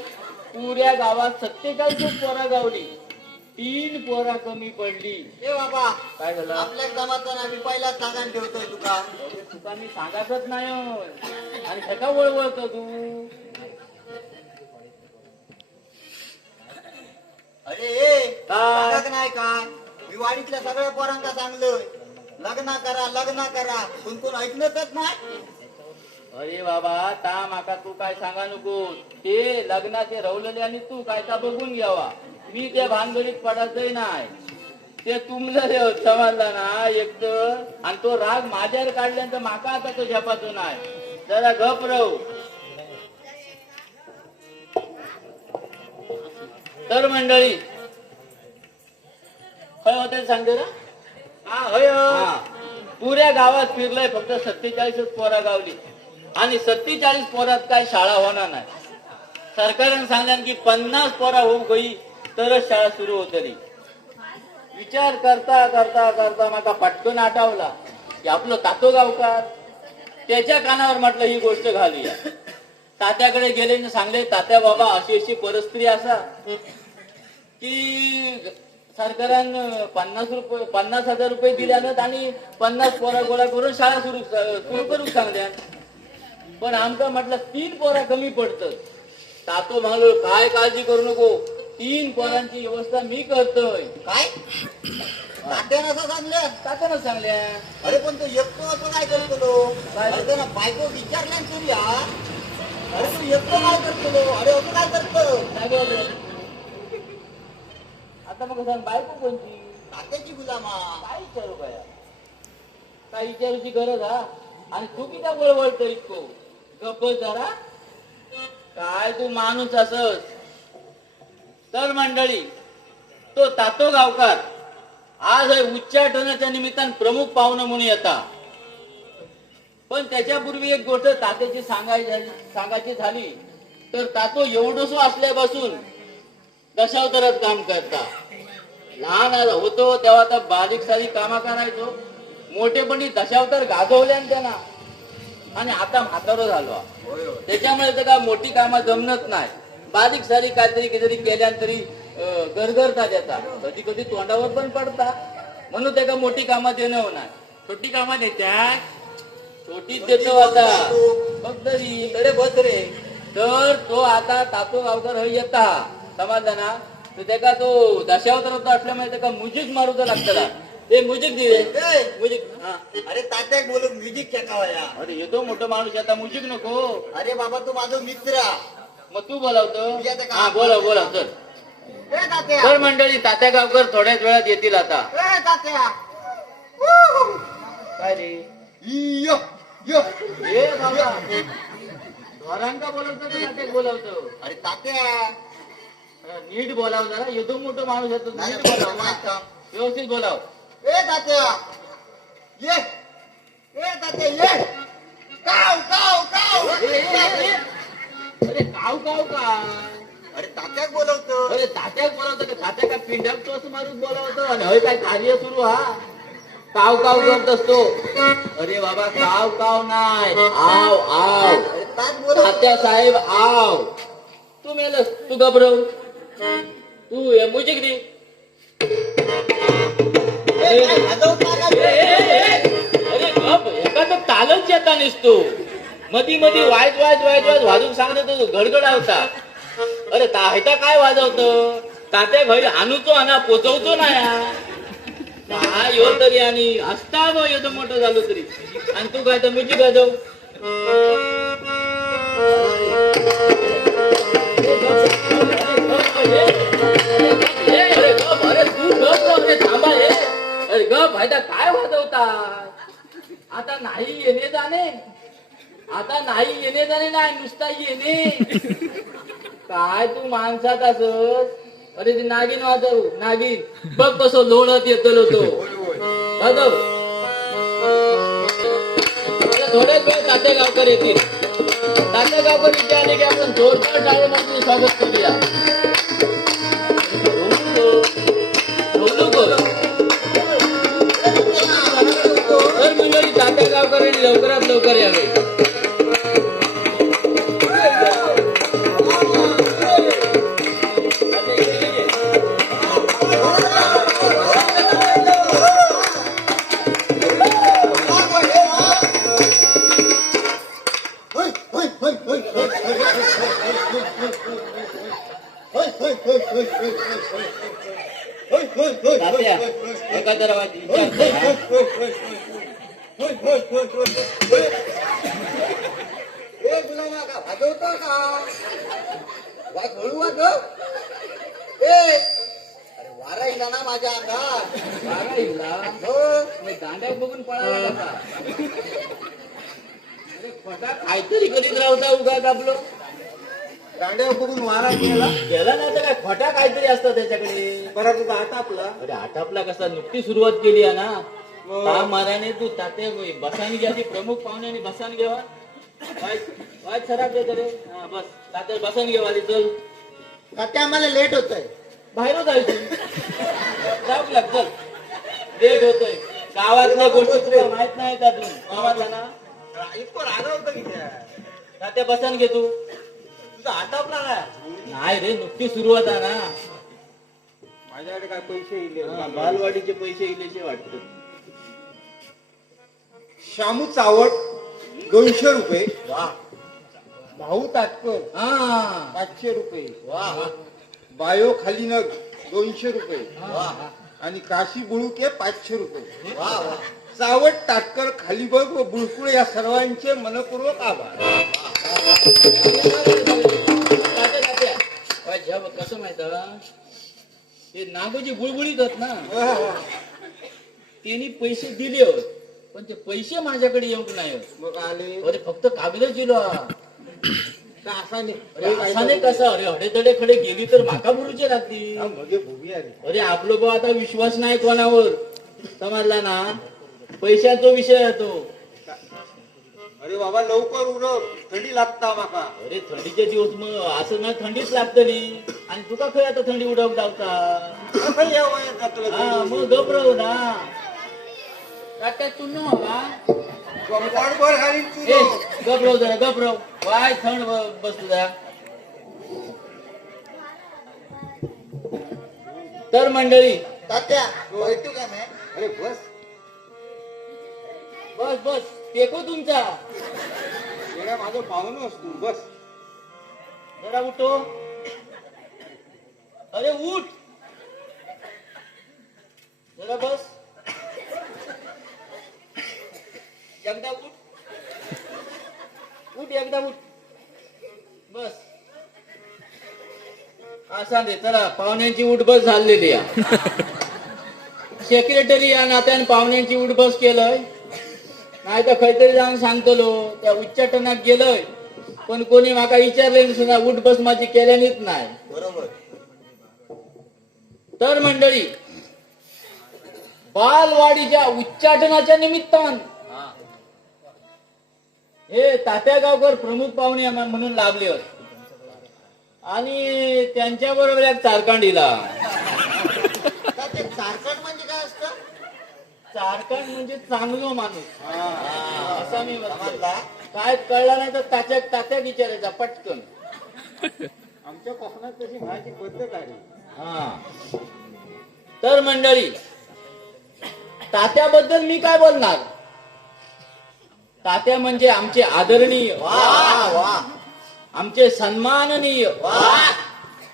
पुऱ्या गावात 47च पोरा गावली. 3 पोरा कमी पडली. ए बाबा काय झालं. आपल्या जमात ना मी पहिलाच सांगायला ठेवतोय तुका. तुका मी सांगायचंच नाही आणि ह्याचा वळवळतो तू. अरे ए काय? सांगाक नाही काय. मी वाडीतल्या सगळ्या पोरांना सांगलोय लग्न करा पण कोण ऐकणच नाही. अरे बाबा ता माका तू काय सांगा नको. ते लग्नाचे रवलेले आणि तू काय का बघून घ्यावा. मी त्या भानगडीत पडायचंय नाही. ते तुमलं समजला ना एकतर. आणि तो राग माझ्यावर काढल्यानंतर माका आता तो झपातो नाही. जरा गप राहू. तर मंडळी काय होते सांगते ना. हा पुऱ्या गावात फिरलंय. फक्त 47च पोरा गावली आणि 47 पोरात काय शाळा होणार नाही. सरकारने सांगल्यान की 50 पोरा होऊ गई तरच शाळा सुरू होतली. विचार करता करता करता मला पटकन आठवला की आपलं तातो गावकार. त्याच्या कानावर म्हटलं ही गोष्ट घालूया. तात्याकडे गेले आणि सांगले तात्या बाबा अशी परिस्थिती असा की सरकारानं 50,000 रुपये दिल्यानं आणि 50 पोरा गोळा करून शाळा सुरू करू सांगल्या. पण आमका म्हटलं 3 पोरा कमी पडतं. तातो म्हणालो काय काळजी करू नको. 3 पोरांची व्यवस्था मी करतोय. काय तात्यानं असं सांगलं. तात्यानं सांगल्या. अरे पण तो एकटो असं काय करतो. अरे त्याला बायको विचारल्या तरी हा. अरे तू एकटो काय करतो. अरे असं काय करतो. आता मग सांग बायको कोणती. तात्याची गुलामा. काय विचारू काय विचारूची गरज हा. आणि तू किती वळवळतो इतको. गप जरा. काय तू माणूस असस. तर मंडळी तो तातो गावकार आज उच्चाटनाच्या निमित्तानं प्रमुख पाहुणं म्हणून येता. पण त्याच्यापूर्वी एक गोष्ट तात्याची सांगायची झाली तर तातो एवढंसो असल्यापासून दशावतारात काम करता. लहान होतो तेव्हा तर बारीक सारी कामा करायचो. मोठेपणी दशावतार गाजवल्यान त्यांना आणि आता म्हातारो झालो. त्याच्यामुळे तर का मोठी कामं जमत नाही. बारीक सारी काहीतरी केल्यानंतरी गरगरता देता. कधी कधी तोंडावर पण पडता. म्हणून त्याला मोठी कामं देणं नाही. छोटी कामं देत्या. छोटीच देतो आता बघ तरी. अरे बस रे. तर तो आता तातो गावकर हे येता समजला ना. तर त्याका तो दशावतार असल्यामुळे त्याला म्युझिक मारूच लागतं. ते म्युझिक दिले म्युझिक. अरे तात्याक बोलून म्युझिक खेकावया. अरे येतो मोठं माणूस आता म्युझिक नको. अरे बाबा तू माझा मित्र. मग तू बोलावतो. मी आता का- हा बोलाव तर. ए तात्या. तर मंडळी तात्या गावकर थोड्याच वेळात येतील आता. ए तात्या. काय रे यो यो. ए बाबा धोरांका बोलवतो का तात्याक बोलावतो. अरे तात्या. नीट बोलाव जरा. येतो मोठं माणूस येतो. नाही, नीट बोलाव. नाही. व्यवस्थित बोलाव. ए तात्या ये. ए तात्या ये. काव काव काव. अरे काव काव काय अरे तात्याक बोलवतो. अरे तात्याक बोलावतं का तात्या का पिंड्याक टोच मारून बोलावतं आणि हय काय कार्य सुरू हा काव काव करत असतो. अरे बाबा काव काव नाही आव आव अरे ताक बोलव. तात्या साहेब आव तू मेलस तू घबरव तू हे मुजिक दे अरे गप एका तर तालच येता नसतो मधी मधी वाईट वाईट वाईट वाईट वाजून सांगत तो गडगडावता. अरे ताहता काय वाजवतं तात्या घरी आणूचो आणा पोचवतो ना या काय यो तरी आणि असता गो येतो मोठं झालो तरी आणि तू काय तर म्युझिक वाजव. अरे गप अरे तू गप राव रे थांबा रे अरे गप फायदा काय वाजवतात आता नाही येणे जाणे आता नाही येणे जाणे नाही नुसता येणे काय तू माणसात असत. अरे ते नागिन वाजव नागिन बघ कसं लोळत येतलो तो वाजव. थोड्याच वेळ ताते गावकर येतील ताते गावकर इथे आले की आपण जोरदार टाळ्यांमध्ये स्वागत करूया. तर मंडळी तात्या गावकर लवकरात लवकर यावे. तात्या एका दरवाजी तुला मागा वाजवतो का वाज हळू वाजव. अरे वारा येला ना माझ्या अंगात. जागा येऊला हो मी दांड्यात बघून पळाला का अरे फटा काहीतरी करीत राहता उगाच आपलं दांड्या बघून वारा गेला. गेला नाही तर काय फटा काहीतरी असतं त्याच्याकडे. परत तुझा आटापला. अरे आटापला कसा नुकती सुरुवात केली आहे ना ता माराने तू ताते बसानी घ्या ती प्रमुख पाहुण्याने बसान घेवा वाईट खराब देत रे हा बस ताते बसान घेवा आधी चल तात्या आम्हाला लेट होतंय. बाहेर जायचं जाऊ लाग चल लेट होतोय गावातल्या गोष्टी तुला माहित नाही का तू गावातला ना इतकं रागा होतं की त्या. तात्या बसान घे तू तुझा आटापला ना. नाही रे नुकती सुरुवात आहे ना माझ्याकडे काय पैसे इले. हा, बालवाडीचे पैसे इलेचे वाटत. शामू चावट 200 रुपये. वा भाऊ ताटकर हा 500 रुपये. वा बायो खाली नग 200 रुपये वा आणि काशी बुळुके 500 रुपये. वा वा. चावट ताटकर खाली बघ व बुळकुळे या सर्वांचे मनपूर्वक आभार. कसं माहित ते नागोजी बुळबुळीत होत ना त्यांनी पैसे दिले होत पण ते पैसे माझ्याकडे येऊ नाही. मग आले अरे फक्त कागदच दिलो तर असा नाही. अरे असाने कसं अरे हडेतडे खडे गेली तर माका बुरूचे लागतील. मगे भोगी आली. अरे आपलं बा आता विश्वास नाही कोणावर समजला ना पैशाचा विषय आहे तो. अरे बाबा लवकर उरव थंडी लागता माका. अरे थंडीचे दिवस मग असं ना थंडीच लागतली आणि तुका खय आता थंडी उडवत धावता असं या वयात घातलं हा थंडी. मग घबरव ना तात्या तू न हवा पोटभर घालीन तू. ए घबरव जरा घबरव वाय थंड बसतो जरा. तर मंडळी तात्या बैठू का मी. अरे बस बस बस टेको तुमचा येणं माझं पाहुणं असतो. बस जरा उठो. अरे उठ जरा बस एकदा उठ उठ एकदा उठ बस असा दे चला पाहुण्यांची उठ बस झालेली आहे. सेक्रेटरी या नात्याने पाहुण्यांची उठ बस केलंय नाही तर खैतरी जाऊन सांगतलो त्या उच्चाटनात गेलोय पण कोणी माका विचारले सुद्धा उठ बस माझी केल्यानेच नाही. बरोबर. तर मंडळी बालवाडीच्या उच्चाटनाच्या निमित्तान हे तात्या गावकर प्रमुख पाहुणे म्हणून लाभले होते. आणि त्यांच्या बरोबर एक चारकांडीला. तर ते चारकट म्हणजे काय असतं? चारकांड म्हणजे चांगलो माणूस असा मी म्हणला. काय कळलं नाही तर तात्या विचारायचा पटकन. आमच्या कोकणात तशी म्हणायची पद्धत आहे. हा तर मंडळी, तात्याबद्दल मी काय बोलणार. तात्या म्हणजे आमचे आदरणीय, वा वा आमचे सन्माननीय,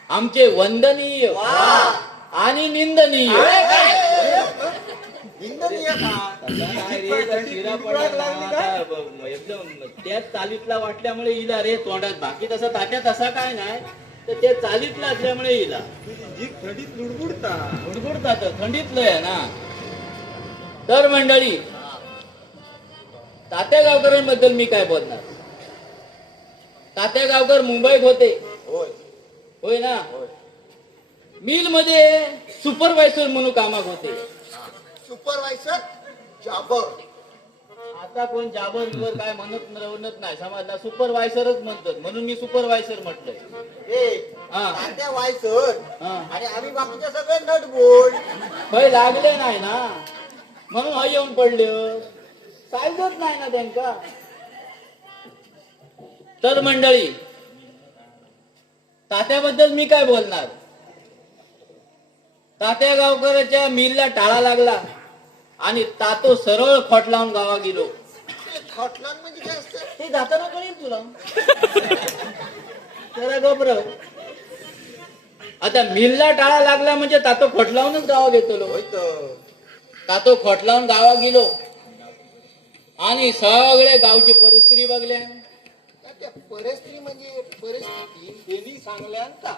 आमचे वंदनीय आणि निंदनीय. हिंदनीय का? नाही रे, तर शिरा पडला ना, एकदम त्याच चालीतला वाटल्यामुळे हिला रे तोंडात. बाकी तसा तात्या तसा काय नाही, तर ते चालीतला असल्यामुळे हिला थंडीत लुडबुडता गुडगुडतात. थंडीतलं आहे ना. तर मंडळी, तात्या गावकरांबद्दल मी काय बोलणार. तात्या गावकर मुंबईत होते, होय होय ना. मिल मध्ये सुपरवायझर म्हणून कामाक होते. सुपरवायझर जाबर. आता कोण जाबर बिबर काय म्हणत नाही, समजला. सुपरवायझरच म्हणतात, म्हणून मी सुपरवायझर म्हटलंय. ए हा. तात्या वायसर हा. आणि आम्ही बाकीचे सगळे नटबोल. भय लागले नाही ना, म्हणून हा येऊन पडले. साईजच नाही ना त्यांका. तर मंडळी, तात्याबद्दल मी काय बोलणार. तात्या गावकरच्या मिलला टाळा लागला आणि तातो सरळ खोट लावून गावा गेलो. ते खटलन म्हणजे काय असतं? ते जाताना कळेल तुला. जरा गबर. आता मिलला टाळा लागला म्हणजे तातो खोट लावूनच गावा घेतलो. होय तर. तातो खोट लावून गावा गेलो आणि सगळे गावची परिस्थिती बघल्या. त्या परिस्थिती म्हणजे परिस्थिती त्यांनी सांगल्यानंतर.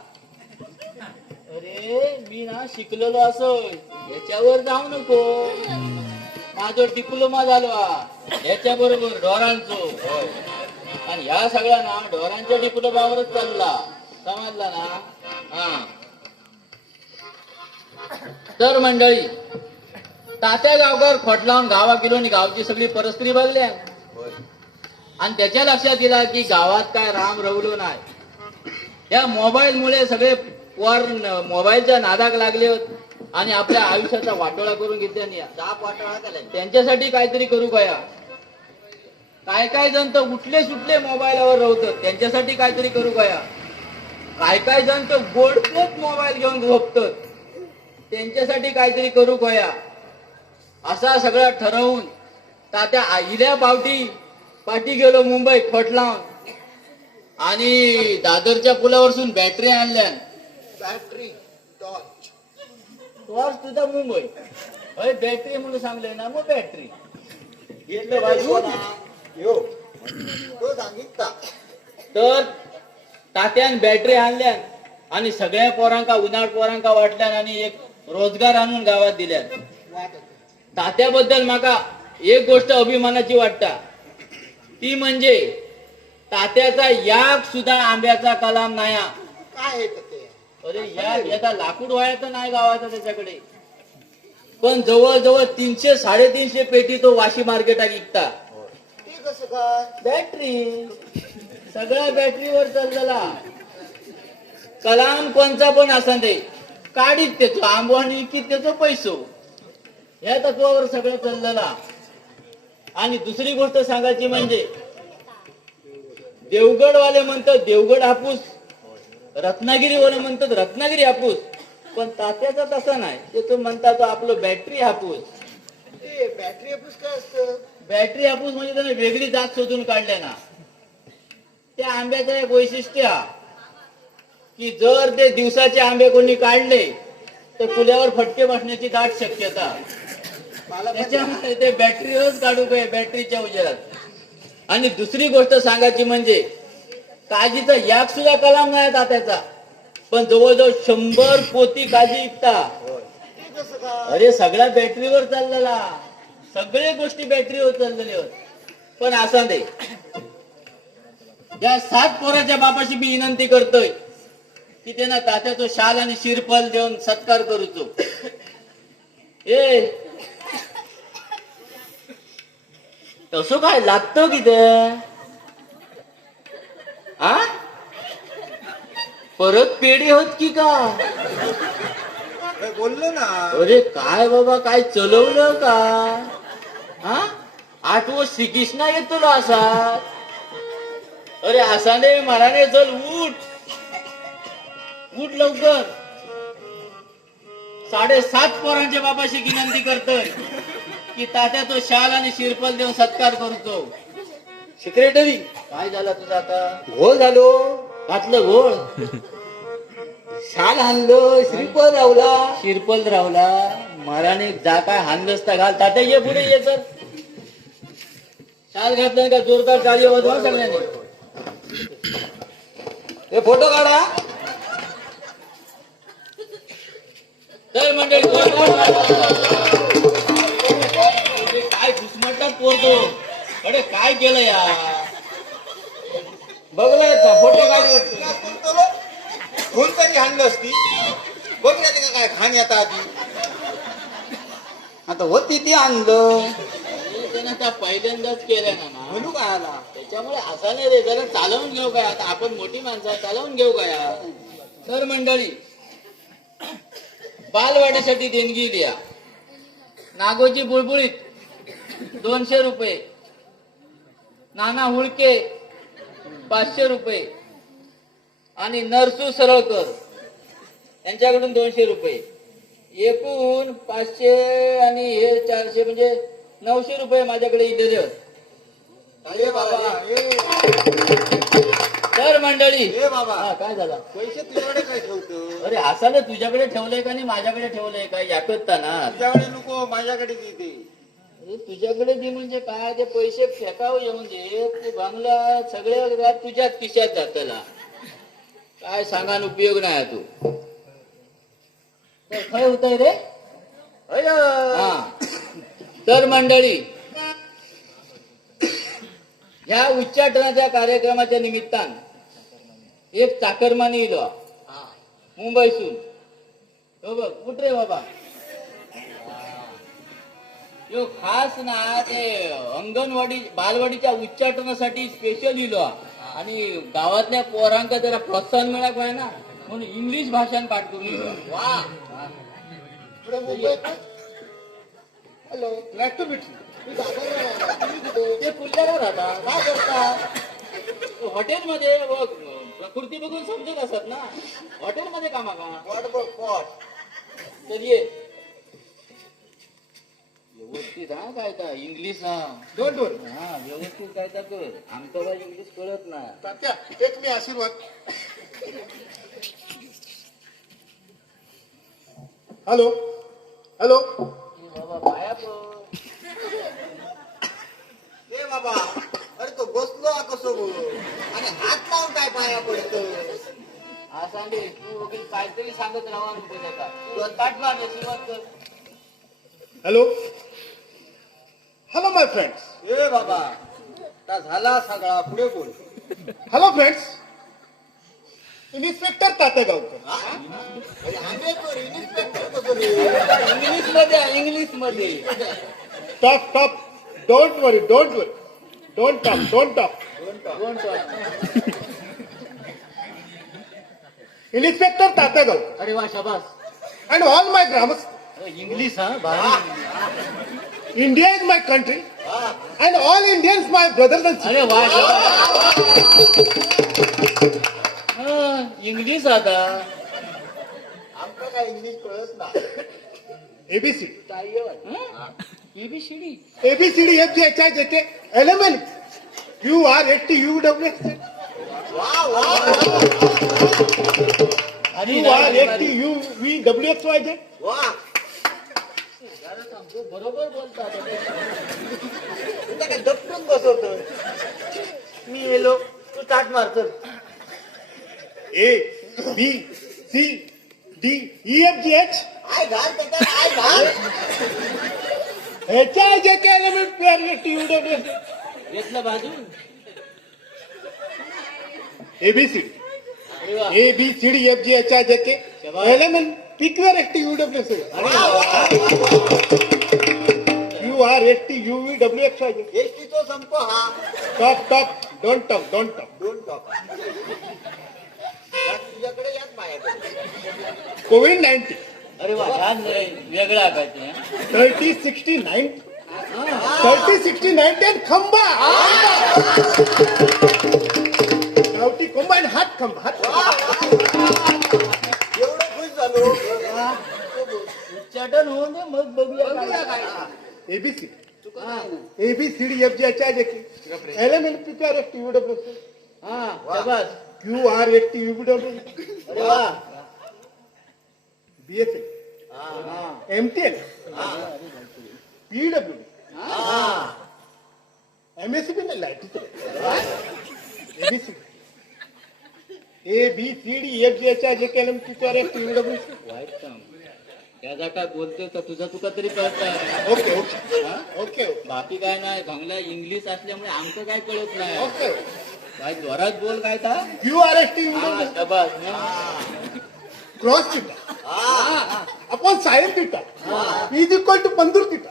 अरे मी ना शिकलेलो असं याच्यावर जाऊ नको. माझं डिप्लोमा झालो याच्या बरोबर ढोरांचो. आणि ह्या सगळ्या ना ढोरांच्या डिप्लोमावरच चालला, समजला ना. हा तर मंडळी, तात्या गावकर खोट लावून गावा गेलो आणि गावची सगळी परिस्थिती बघल्या. आणि त्याच्या लक्षात येईल की गावात काय राम रवलो नाही. या मोबाईल मुळे सगळे वर मोबाईलच्या नादाक लागले होते आणि आपल्या आयुष्याचा वाटोळा करून घेतल्या. साप वाटाळा केलाय. त्यांच्यासाठी काहीतरी करू गया. काय जण तर उठले सुटले मोबाईलवर रवतात, त्यांच्यासाठी काहीतरी करू गया. काय जण तर गोडतेच मोबाईल घेऊन झोपतात, त्यांच्यासाठी काहीतरी करू गया. असा सगळं ठरवून तात्या आईल्या पाठी गेलो मुंबईत खोट लावून. आणि दादरच्या पुलावरसून बॅटरी आणल्या. Battery torch. टॉर्च तुझा मुंबई बॅटरी म्हणून सांगले ना, मग बॅटरी यो तो सांगितला. तर तात्यान बॅटरी आणल्या आणि सगळ्या पोरांका उन्हाळ पोरांका वाटल्या आणि एक रोजगार आणून गावात दिल्या. तात्याबद्दल माका एक गोष्ट अभिमानाची वाटता, ती म्हणजे तात्याचा याक सुद्धा आंब्याचा कलाम नाही. काय आहे ते? अरे याचा लाकूड व्हायचा नाही गावाचा त्याच्याकडे, पण जवळजवळ 300-350 पेटी तो वाशी मार्केटात विकता. ते कसं काय? बॅटरी सगळ्या बॅटरीवर चाललेला. कलाम कोणचा पण असा दे काढीत त्याचो आंबो आणि विकीत त्याचो पैसो, या तत्वावर सगळं चाललेला. आणि दुसरी गोष्ट सांगायची म्हणजे देवगडवाले म्हणतात देवगड हापूस, रत्नागिरीवाले म्हणतात रत्नागिरी हापूस, पण तात्याचा तसा नाही. ते तो म्हणतात तो आपलं बॅटरी हापूस. ते बॅटरी हापूस काय असतं? बॅटरी हापूस म्हणजे त्याने वेगळी जात शोधून काढल्या ना. त्या आंब्याचं एक वैशिष्ट्य की जर ते दिवसाचे आंबे कोणी काढले तर पुल्यावर फटके बसण्याची दाट शक्यता. त्याच्यामुळे ते बॅटरीवरच काढू काय, बॅटरीच्या उजेडात. आणि दुसरी गोष्ट सांगायची म्हणजे काजीचा याक सुद्धा कलाम नाही तात्याचा, पण जवळजवळ 100 पोती काजी विकता. ते कसं काय? अरे सगळ्या बॅटरीवर चाललेला, सगळे गोष्टी बॅटरीवर चाललेले होत. पण असा दे, या 7 पोराच्या बापाशी मी विनंती करतोय की त्यांना तात्याचं शाल आणि शिरफल देऊन सत्कार करूचो. ए तसं काय लागतं कि ते? परत पेढे होत की का? अरे बोललो ना. अरे काय बाबा, काय चलवलं का? हा, आठवं श्रीकृष्णा येतो ना असा. अरे असाने मनाने चल, उठ उठ लवकर. 7:30 पोरांच्या बापाशी विनंती करतोय की तात्या तो शाल आणि शिरपल देऊन सत्कार करतो. सेक्रेटरी काय झालं तुझं आता? घोळ झालो. घातलं घोळ. शाल आणलं, श्रीफळ लावला. शिरपल रावला मराने जा काय हानलंस तर घाल. तात्या ये पुढे ये तर. शाल घातलं का जोरदार टाळी वाजवा सगळ्यांनी. हे फोटो काढा. तर मंडळी काय घुसमटतात पोरतो. अरे काय केलं या? बघलं का फोटो काढ. कोणतरी आणलं असती. बघ का काय खाण येता आधी. आता होती ती आणलं त्यानं त्या पहिल्यांदाच केलं ना ना. म्हणू काय आला. त्याच्यामुळे असा नाही रे, जरा चालवून घेऊ काय. आता आपण मोठी माणसं आहे, चालवून घेऊ काय. तर मंडळी बालवाडीसाठी देणगी द्या. नागोजी बुळबुळीत 200 रुपये, नाना हुळके 500 रुपये आणि नरसू सरळकर यांच्याकडून 200 रुपये. एकूण 500 आणि हे 400 म्हणजे 900 रुपये माझ्याकडे इलेले आहेत. ए बाबा, तर मंडळी ए बाबा, हा, काय झालं? पैसे तुझ्याकडे काय ठेवतो. अरे असं ना, तुझ्याकडे ठेवलंय का नाही माझ्याकडे ठेवलंय का? याकता ना. तुझ्याकडे नको, माझ्याकडे देते. अरे तुझ्याकडे दे म्हणजे काय? ते पैसे फेकाव येऊन दे. ते बंगला सगळ्या तुझ्याच खिशात जातला. काय सांगान उपयोग नाही तू. तर काय होतंय रे? हा, तर मंडळी ह्या उच्चाटनाच्या कार्यक्रमाच्या निमित्तान एक चाकरमानी इलो मुंबईसून. हो बघ, कुठ रे बाबा. यो खास ना ते अंगणवाडी बालवाडीच्या उच्चाटनासाठी स्पेशल इलो आणि गावातल्या पोरांका जरा प्रोत्साहन मिळाक पाहिजे ना, म्हणून इंग्लिश भाषान पाठ करून इलो. हॅलो, ग्लॅड टू मीट ते पुण्याला राहता काय करता? हॉटेलमध्ये प्रकृती बघून समजत असत ना. हॉटेलमध्ये कामा का? तर ये व्यवस्थित. हा काय का इंग्लिश. हा डोंट वरी. हा व्यवस्थित काय का कर. आमचं बाई इंग्लिश कळत ना. तात्या, टेक मी आशीर्वाद. Hello hello. बाबा पाया पड. ए बाबा, अरे तो बसलो कसं बोल आणि हात लावून काय पाया पडतो. असा नाही, तू वगैरे काहीतरी सांगत राहा नको त्याचा. तुला ताट मार, सुरुवात कर. Hello hello my friends. ए बाबा, आता झाला सगळा, पुढे बोल. Hello friends. इन्स्पेक्टर तातेगावकर. अरे आंबेडकर इन्स्पेक्टर कसं रे. इंग्लिश मध्ये इंग्लिश मध्ये. Top. Don't worry. Don't top. Inspector Tategaonkar अरे वा, शाबास. and all my grammars. English हा भारी. India is my country and all Indians my brothers and sisters. अरे वा, इंग्लिश आता. आमचं काय इंग्लिश कळत ना. ABCD. A B C D. ABCD FGHIJK LMN QRST UWX QRST UVWXYZ. वा, बरोबर बोलतात. तुला काय दपटून बसवतो. मी येलो, तू ताट मारतो. A B C D E F G H I घाल त्याच्यात, आय घाल. HIJK LMN QRST UWX घेतलं बाजून. ABCD अरे वा. ABCD FGHIJK LMN PQRST UWX QRST UVWXYZ. एसटीचा संप हा. Top. Don't talk. दोन टॉप. तुझ्याकडे याच माझ्याकडे. कोविड-19 अरे वा छान नाही वेगळा काय ते 3069 3069 10 खंबा गावठी खंबा आणि हात खंबा एवढं खुश झालो. उच्चाटन होऊन दे मग बघूया काय ABC ABCD FG HIJ LMNP TRFTUW हा शाबास. QRFTUW अरे वा BSc MTL PW MSc भी नाही light ABCD ABCD FG HIJ LMNP TRFTUW वाईट काम त्याचा काय बोलतोय तर तुझा तरी कळत ओके ओके ओके बाकी काय नाही भंगला इंग्लिश असल्यामुळे आमचं काय कळत नाही ओके काय जोरात बोल काय ता QRFTUW शाबास. Cross theta upon sine theta is equal to पंदूर थिटा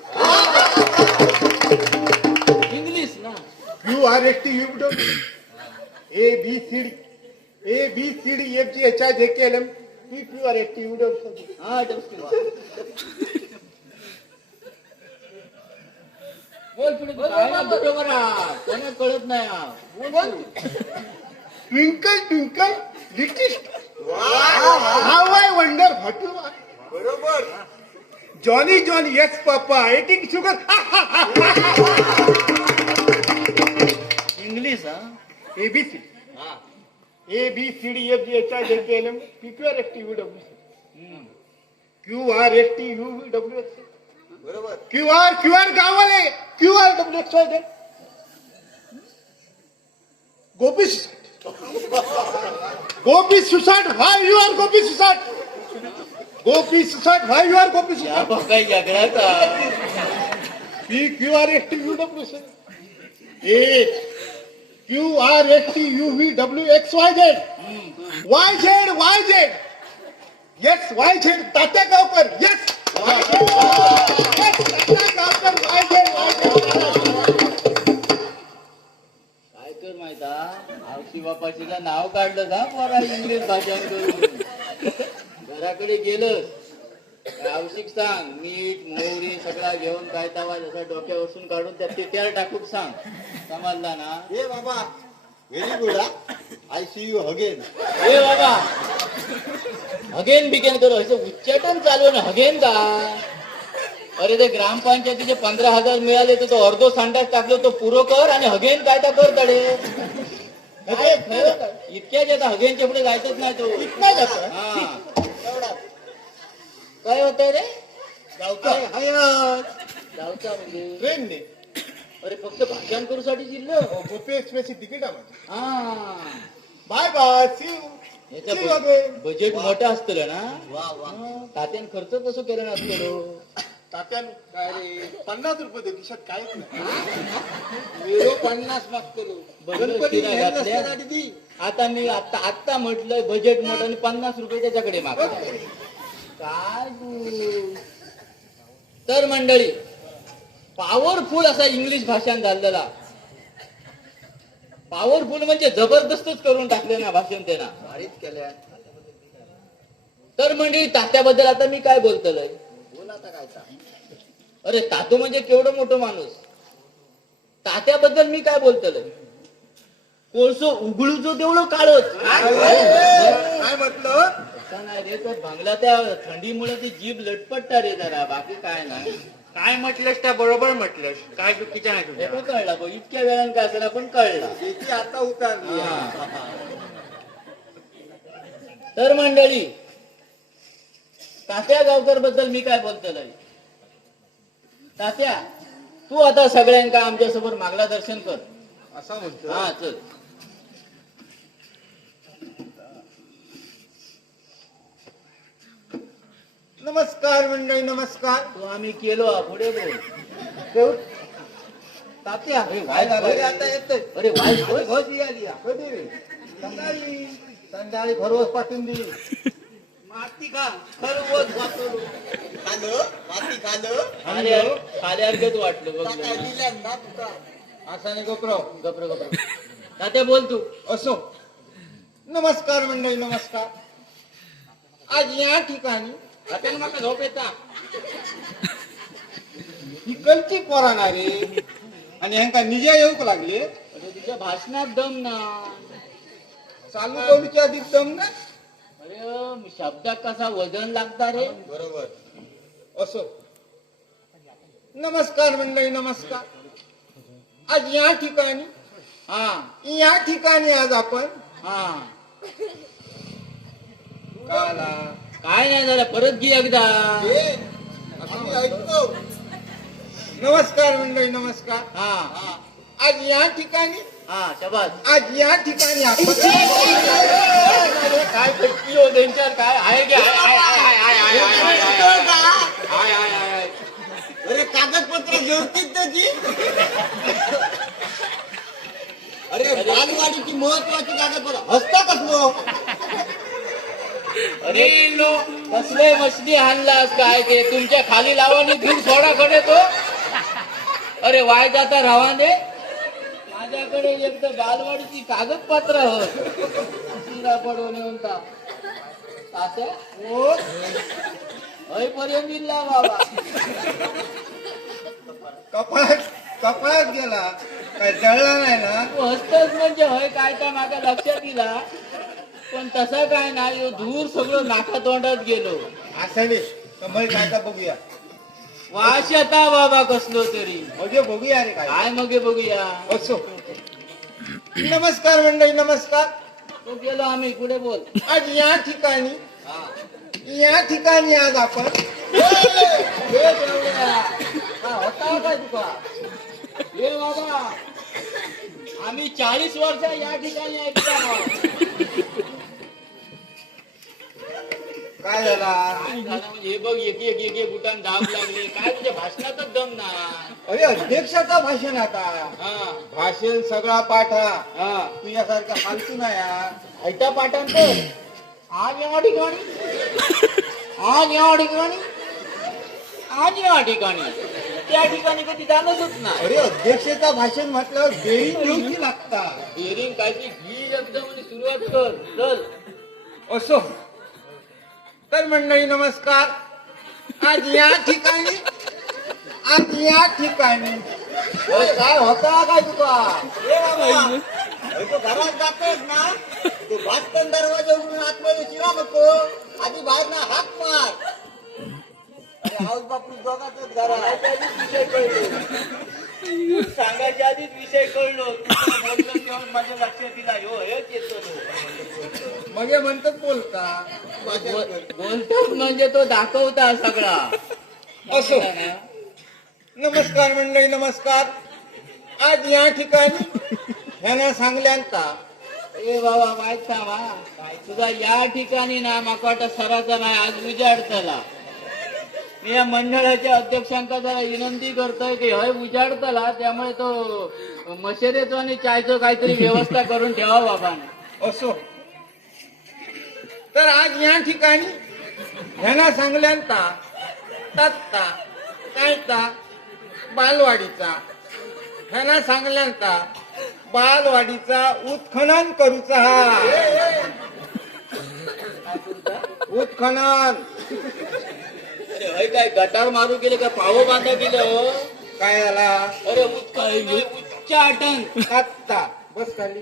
इंग्लिश ना QRFTUW ABCD FG HIJ KLM PQRFTUW हा बोल पुढे बरोबर कोणा कळत नाही बोल twinkle twinkle little how I wonder what you are बरोबर. Johnny Johnny yes papa eating sugar English हा ABCD हा ABCD FG HIJ KLM PQRFTUW QRFTUW बरोबर. QR गावाले QRWXYZ गोपी सुसाट व्हाय यू आर गोपी सुसाट व्हाय यू आर गोपी या सुसाट काही जगण्याचा PQRFTUW A QRFTUVWXYZ YZ yes YZ Tatya Gaonkar yes काय कर माहिता आवशी बापाशीला नाव काढलं का पोरा इंग्लिश भाषण करून घराकडे गेलं आवशिक सांग मीठ मोहरी सगळा घेऊन काय तवा जसा डोक्यावरसून काढून त्यात तिट्यावर टाकून सांग समजला ना. ए बाबा very good. I see you again. ए बाबा हगेन बिगेन करू असं उच्चाटन चालू आहे ना हगेन का. अरे ते ग्रामपंचायतीचे 15,000 मिळाले तर तो अर्धो संडास टाकलो तो पुरो कर आणि हगेन काय तर कर तडे काय खरं इतक्याच आता हगेनच्या पुढे जायचंच नाही तो इतना जाता है? हा काय होतंय रे गावचा गावचा म्हणजे ट्रेन ने अरे फक्त भाषण करूसाठी जिल्हा गोपी एक्सप्रेसची तिकीट आहे हा बाय बाय सी यू याचं बजेट मोठं असतं ना. वा वा. तात्यान खर्च कसं केलं नसतो तात्यान काय रे 50 रुपये दे खिशात काहीच नाही वेळो 50 मागतो. गणपती आता मी आता म्हटलंय बजेट मोठं आणि 50 रुपये त्याच्याकडे माग काय तू. तर मंडळी पॉवरफुल असा इंग्लिश भाषण झालेला पॉवरफुल म्हणजे जबरदस्तच करून टाकले ना भाषण त्यांना भारीच केल्या. तर मंडळी तात्याबद्दल आता मी काय बोलतोय. बोल आता काय ता. अरे तातो म्हणजे केवढं मोठं माणूस. तात्याबद्दल मी काय बोलतोय. कोळसो उघडूचो तेवढं काळच काय म्हटलं असं नाही रे तर भांगला त्या थंडीमुळे ती जीभ लटपटता रे जरा बाकी काय नाही. काय म्हटलंस त्या बरोबर म्हटलंस काय चुकीचं नाही हे तुझ्या. पण कळला भाऊ इतक्या वेळानं काय असेल पण कळला. शेती आता उतारली. तर मंडळी तात्या गावकर बद्दल मी काय बोलतोय. तात्या तू आता सगळ्यांका आमच्या समोर मागला दर्शन कर. असा म्हणतो. हा चल. नमस्कार मंडळी नमस्कार. तो आम्ही केलो पुढे बोल. तात्या काय झालं? आता येतोय. अरे वाय घोष आली कधी रे. संध्याकाळी संध्याकाळी भरवस पाठवून दिली. माती का खरवत वाचलो खालं माती खालं. खाल्यासारखंच वाटलं बघ. काय दिल्या ना तुका. असा नाही गप्र गप्र गप्र तात्या बोल तू. असो नमस्कार मंडळी नमस्कार. आज या ठिकाणी आता माका झोप येता. इकडची पोराणा रे आणि ह्यांका निजा येऊक लागले. अरे तुझ्या भाषणात दम ना. चालू करूच्या अधिक दम ना. अरे शब्दात कसा वजन लागता रे. बरोबर. असो. नमस्कार मंडळी नमस्कार. आज या ठिकाणी या ठिकाणी आज आपण काला काय नाही झालं परत घे एकदा. आम्ही ऐकतो. नमस्कार मंडळी नमस्कार. आज या ठिकाणी शबाद. आज या ठिकाणी आपण काय फटकी हो त्यांच्यावर काय आहे की आहे. अरे कागदपत्र जोडतील त्याची. अरे बालवाडीची महत्वाची कागदपत्र हसता कसलो. अरे कसले मछली हाणलास काय ते तुमच्या खाली लावानी घेऊन सोडाकडे तो. अरे वाय जाता रावाने माझ्याकडे एक तर बालवाडीची कागदपत्र शिरा पडवून येऊन तात्या हो पर्यंत दिला बाबा. कपाळात गेला काय जळला नाही ना. तू हसतच म्हणजे होय काय त्या मागा लक्षात दिला पण तसं काय नाही. दूर सगळं नाका तोंडात गेलो. असं नाही कमल काय का बघूया. वाश येता बाबा कसलो तरी. म्हणजे बघूया रे काय काय मग बघूया. असो. नमस्कार मंडळी नमस्कार. तो गेलो आम्ही पुढे बोल. आज या ठिकाणी आज आपण होता काय तुका हे बाबा आम्ही 40 वर्ष या ठिकाणी ऐकता. काय झाला. हे बघ एक एक एक एक बुटान दाब लागले. काय तुझ्या भाषणातच दम ना. अरे अध्यक्षाचा भाषण आता. भाषण सगळा पाठा तुझ्यासारखा फालतू नाही यार. ऐटा पाठांतर आज या ठिकाणी त्या ठिकाणी कधी जाणच ना. अरे अध्यक्षाचा भाषण म्हटल्यावर देरी नेमकी लागतात. डेअरिंग काय ती घी एकदम आणि सुरुवात कर चल. असो. तर मंडळी नमस्कार. आज या ठिकाणी काय होता काय तुका. तो घरात जातोस ना तू भाटकन दरवाजा उघडून आतमध्ये शिरा नको. आधी बाहेर ना हात मार. हाऊस बापू दोघातच घरात. सांगायच्या आधीच विषय कळलो. बोललो तेव्हा माझ्या लक्षात दिला हो हेच येतो. मग म्हणतात बोलता बोलतो म्हणजे तो दाखवता सगळा. असो. नमस्कार मंडळी नमस्कार. आज या ठिकाणी ह्यानं सांगल्यांता ए बाबा माहित सांगा तुझा या ठिकाणी ना माका वाटत सराचा नाही आज उजाड चला. मी या मंडळाच्या अध्यक्षांका जरा विनंती करतोय की हय उजाड चला त्यामुळे तो मशेरेचो आणि चायचो काहीतरी व्यवस्था करून ठेवा बाबाने. असो. तर आज या ठिकाणी ह्यानं सांगल्यांता तत्ता कायचा बालवाडीचा ह्यानं सांगल्यांता बालवाडीचा उत्खनन करूचा. उत्खनन अरे काय गटार मारू गेले का पाव बांधा गेलं. काय झाला. अरे उच्चाटन आत्ता बस खाली.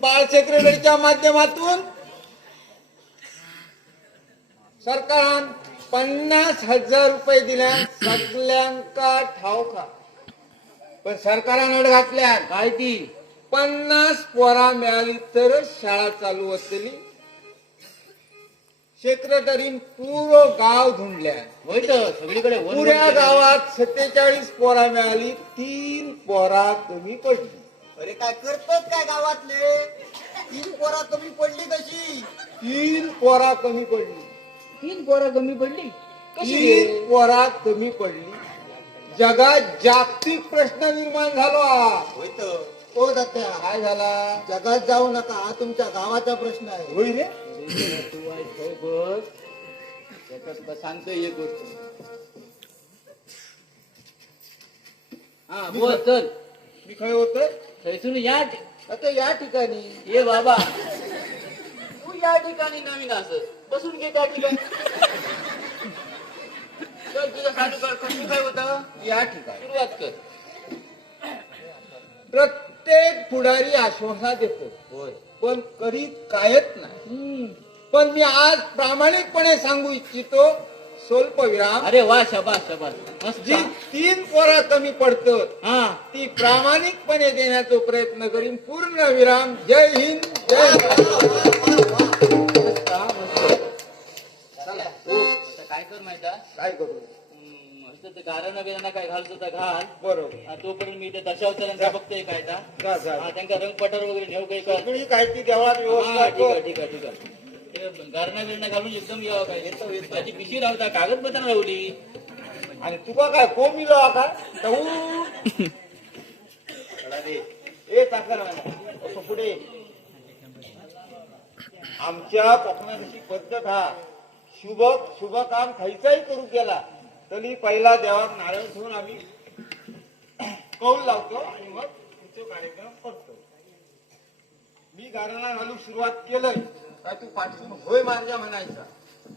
बाल सेक्रेटरीच्या माध्यमातून सरकारान 50,000 रुपये दिल्या सगळ्यांका ठावका. पण सरकारान अड घातल्या काय ती 50 पोरा मिळाली तर शाळा चालू होतली. सेक्रेटरीन पूर्ण गाव धुंडल्या. होय तर सगळीकडे पुऱ्या गावात 47 पोरा मिळाली. 3 पोरा कमी पडली. अरे काय करतात काय गावातले. 3 पोरा कमी पडली कशी. 3 पोरा कमी पडली. 3 पोरं कमी पडली. 3 पोरा कमी पडली. जगात जागतिक प्रश्न निर्माण झाला. हो दात्या काय झाला. जगात जाऊ नका हा तुमच्या गावाचा प्रश्न आहे. होय रे. तू आहे बस त्याच्यात सांगतो एक गोष्ट. हा बोल चल. मी काय होतोय थैसून या आता या ठिकाणी ये बाबा तू या ठिकाणी नवीन असत बसून घे त्या ठिकाणी चल तुझं चालू कर कसं काय होतं या ठिकाणी सुरुवात कर प्रत्येक पुढारी आश्वासन देतो होय पण करीत कायच नाही पण मी आज प्रामाणिकपणे सांगू इच्छितो स्वल्पविराम अरे वा शबास शबास मस्त जी 3 पोरा कमी पडतं हा ती प्रामाणिकपणे देण्याचा प्रयत्न करीन पूर्ण विराम जय हिंद जय महाराष्ट्र. मस्त हा, मस्त. चला आता काय कर माहिती आहे? काय करू असं ते गारांना बिरांना काय घालतो तर घाल बरोबर आणि तोपर्यंत मी ते दशावतारांचा बघतोय काय ता जा, जा. हा, त्यांका रंगपटार वगैरे ठेव काही कर सगळी काय ती देवळात व्यवस्था हा, ठीक आहे कर. ठीक आहे ठीक आहे ते गारणा बिरणा घालून एकदम यावं काय येतो माझी पिशी राहता कागदपत्र राहली आणि तुका काय कोमिलो आता ए चाकर असं पुढे आमच्या कोकणात अशी पद्धत हा शुभ काम खायचाही करू गेला तरी पहिला देवात नारळ ठेवून आम्ही कौल लावतो आणि मग पुढचे कार्यक्रम करतो. मी गाण्याला घालू सुरुवात केलंय काय तू पाठवून होय माझ्या म्हणायचा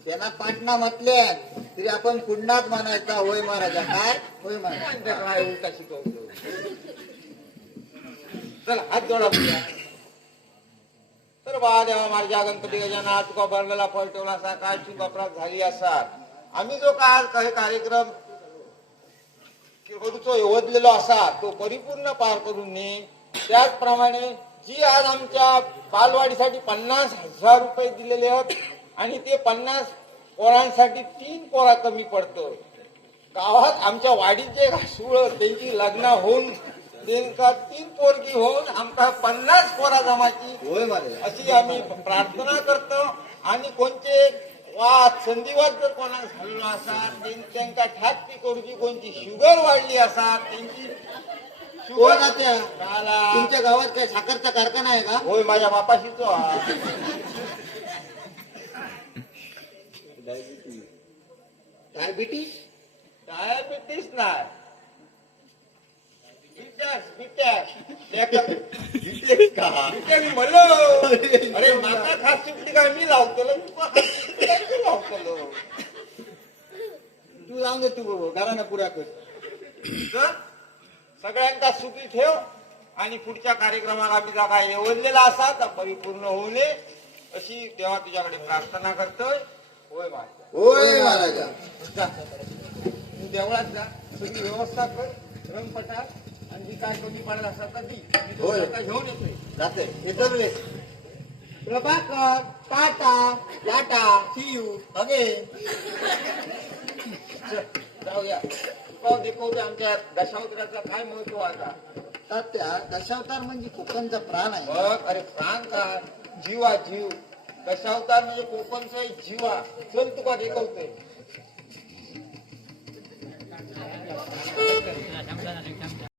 त्याला पाटणा म्हटले तरी आपण पुन्हाच म्हणायचा होय महाराजा काय होय महाराजा काय उलटा शिकवतो चला हात जोडा पुढे. तर बा देवा माझ्या गणपती गजाना तुका बरलेला फळ ठेवला असा काय चूक अपराध झाली असा आम्ही जो काय आज काही कार्यक्रम करूचो योजलेलो असा तो परिपूर्ण पार करून ने त्याचप्रमाणे जी आज आमच्या बालवाडीसाठी 50,000 रुपये दिलेले आहेत आणि ते 50 पोरांसाठी 3 पोरा कमी पडतं गावात आमच्या वाडीचे घासूळ त्यांची लग्न होऊन त्यांचा 3 पोरगी होऊन आमका 50 पोरा जमाची होय महाराज अशी आम्ही प्रार्थना करतो आणि कोणते वाद संधिवाद जर कोणाला झालेलो असा त्यांका ठाकटी करूची कोणची शुगर वाढली असा त्यांची कोण त्या काला तुमच्या गावात काय साखरचा कारखाना आहे का होय माझ्या बापाशी तो हा. डायबिटीस डायबिटीस नाही मी म्हणलो अरे माका खास सुट्टी काय मी लावतलो तुका खास सुट्टी काय मी लावतलो तू लावून दे तू घरानं पुरा कर तर सगळ्यांका सुखी ठेव आणि पुढच्या कार्यक्रमाला आम्ही जागा निवडलेला असा तर परिपूर्ण होऊ नये अशी देवा तुझ्याकडे प्रार्थना करतोय होय माझ्या होय महाराजा जा. तू देवळात जा सगळी व्यवस्था कर रंगपटा आणि जी काय कमी पडत असतात तर ती मी तो होय. स्वतः घेऊन येतोय जाते येतो रे प्रभाकर टाटा टाटा सी यू अगेन जाऊया पाव देखवते आमच्या दशावताराचा काय महत्व आता तात्या दशावतार म्हणजे कोकणचा प्राण आहे बघ अरे प्राण काय जीवा जीव दशावतार म्हणजे कोकणचा जीवा चल तुका देखवते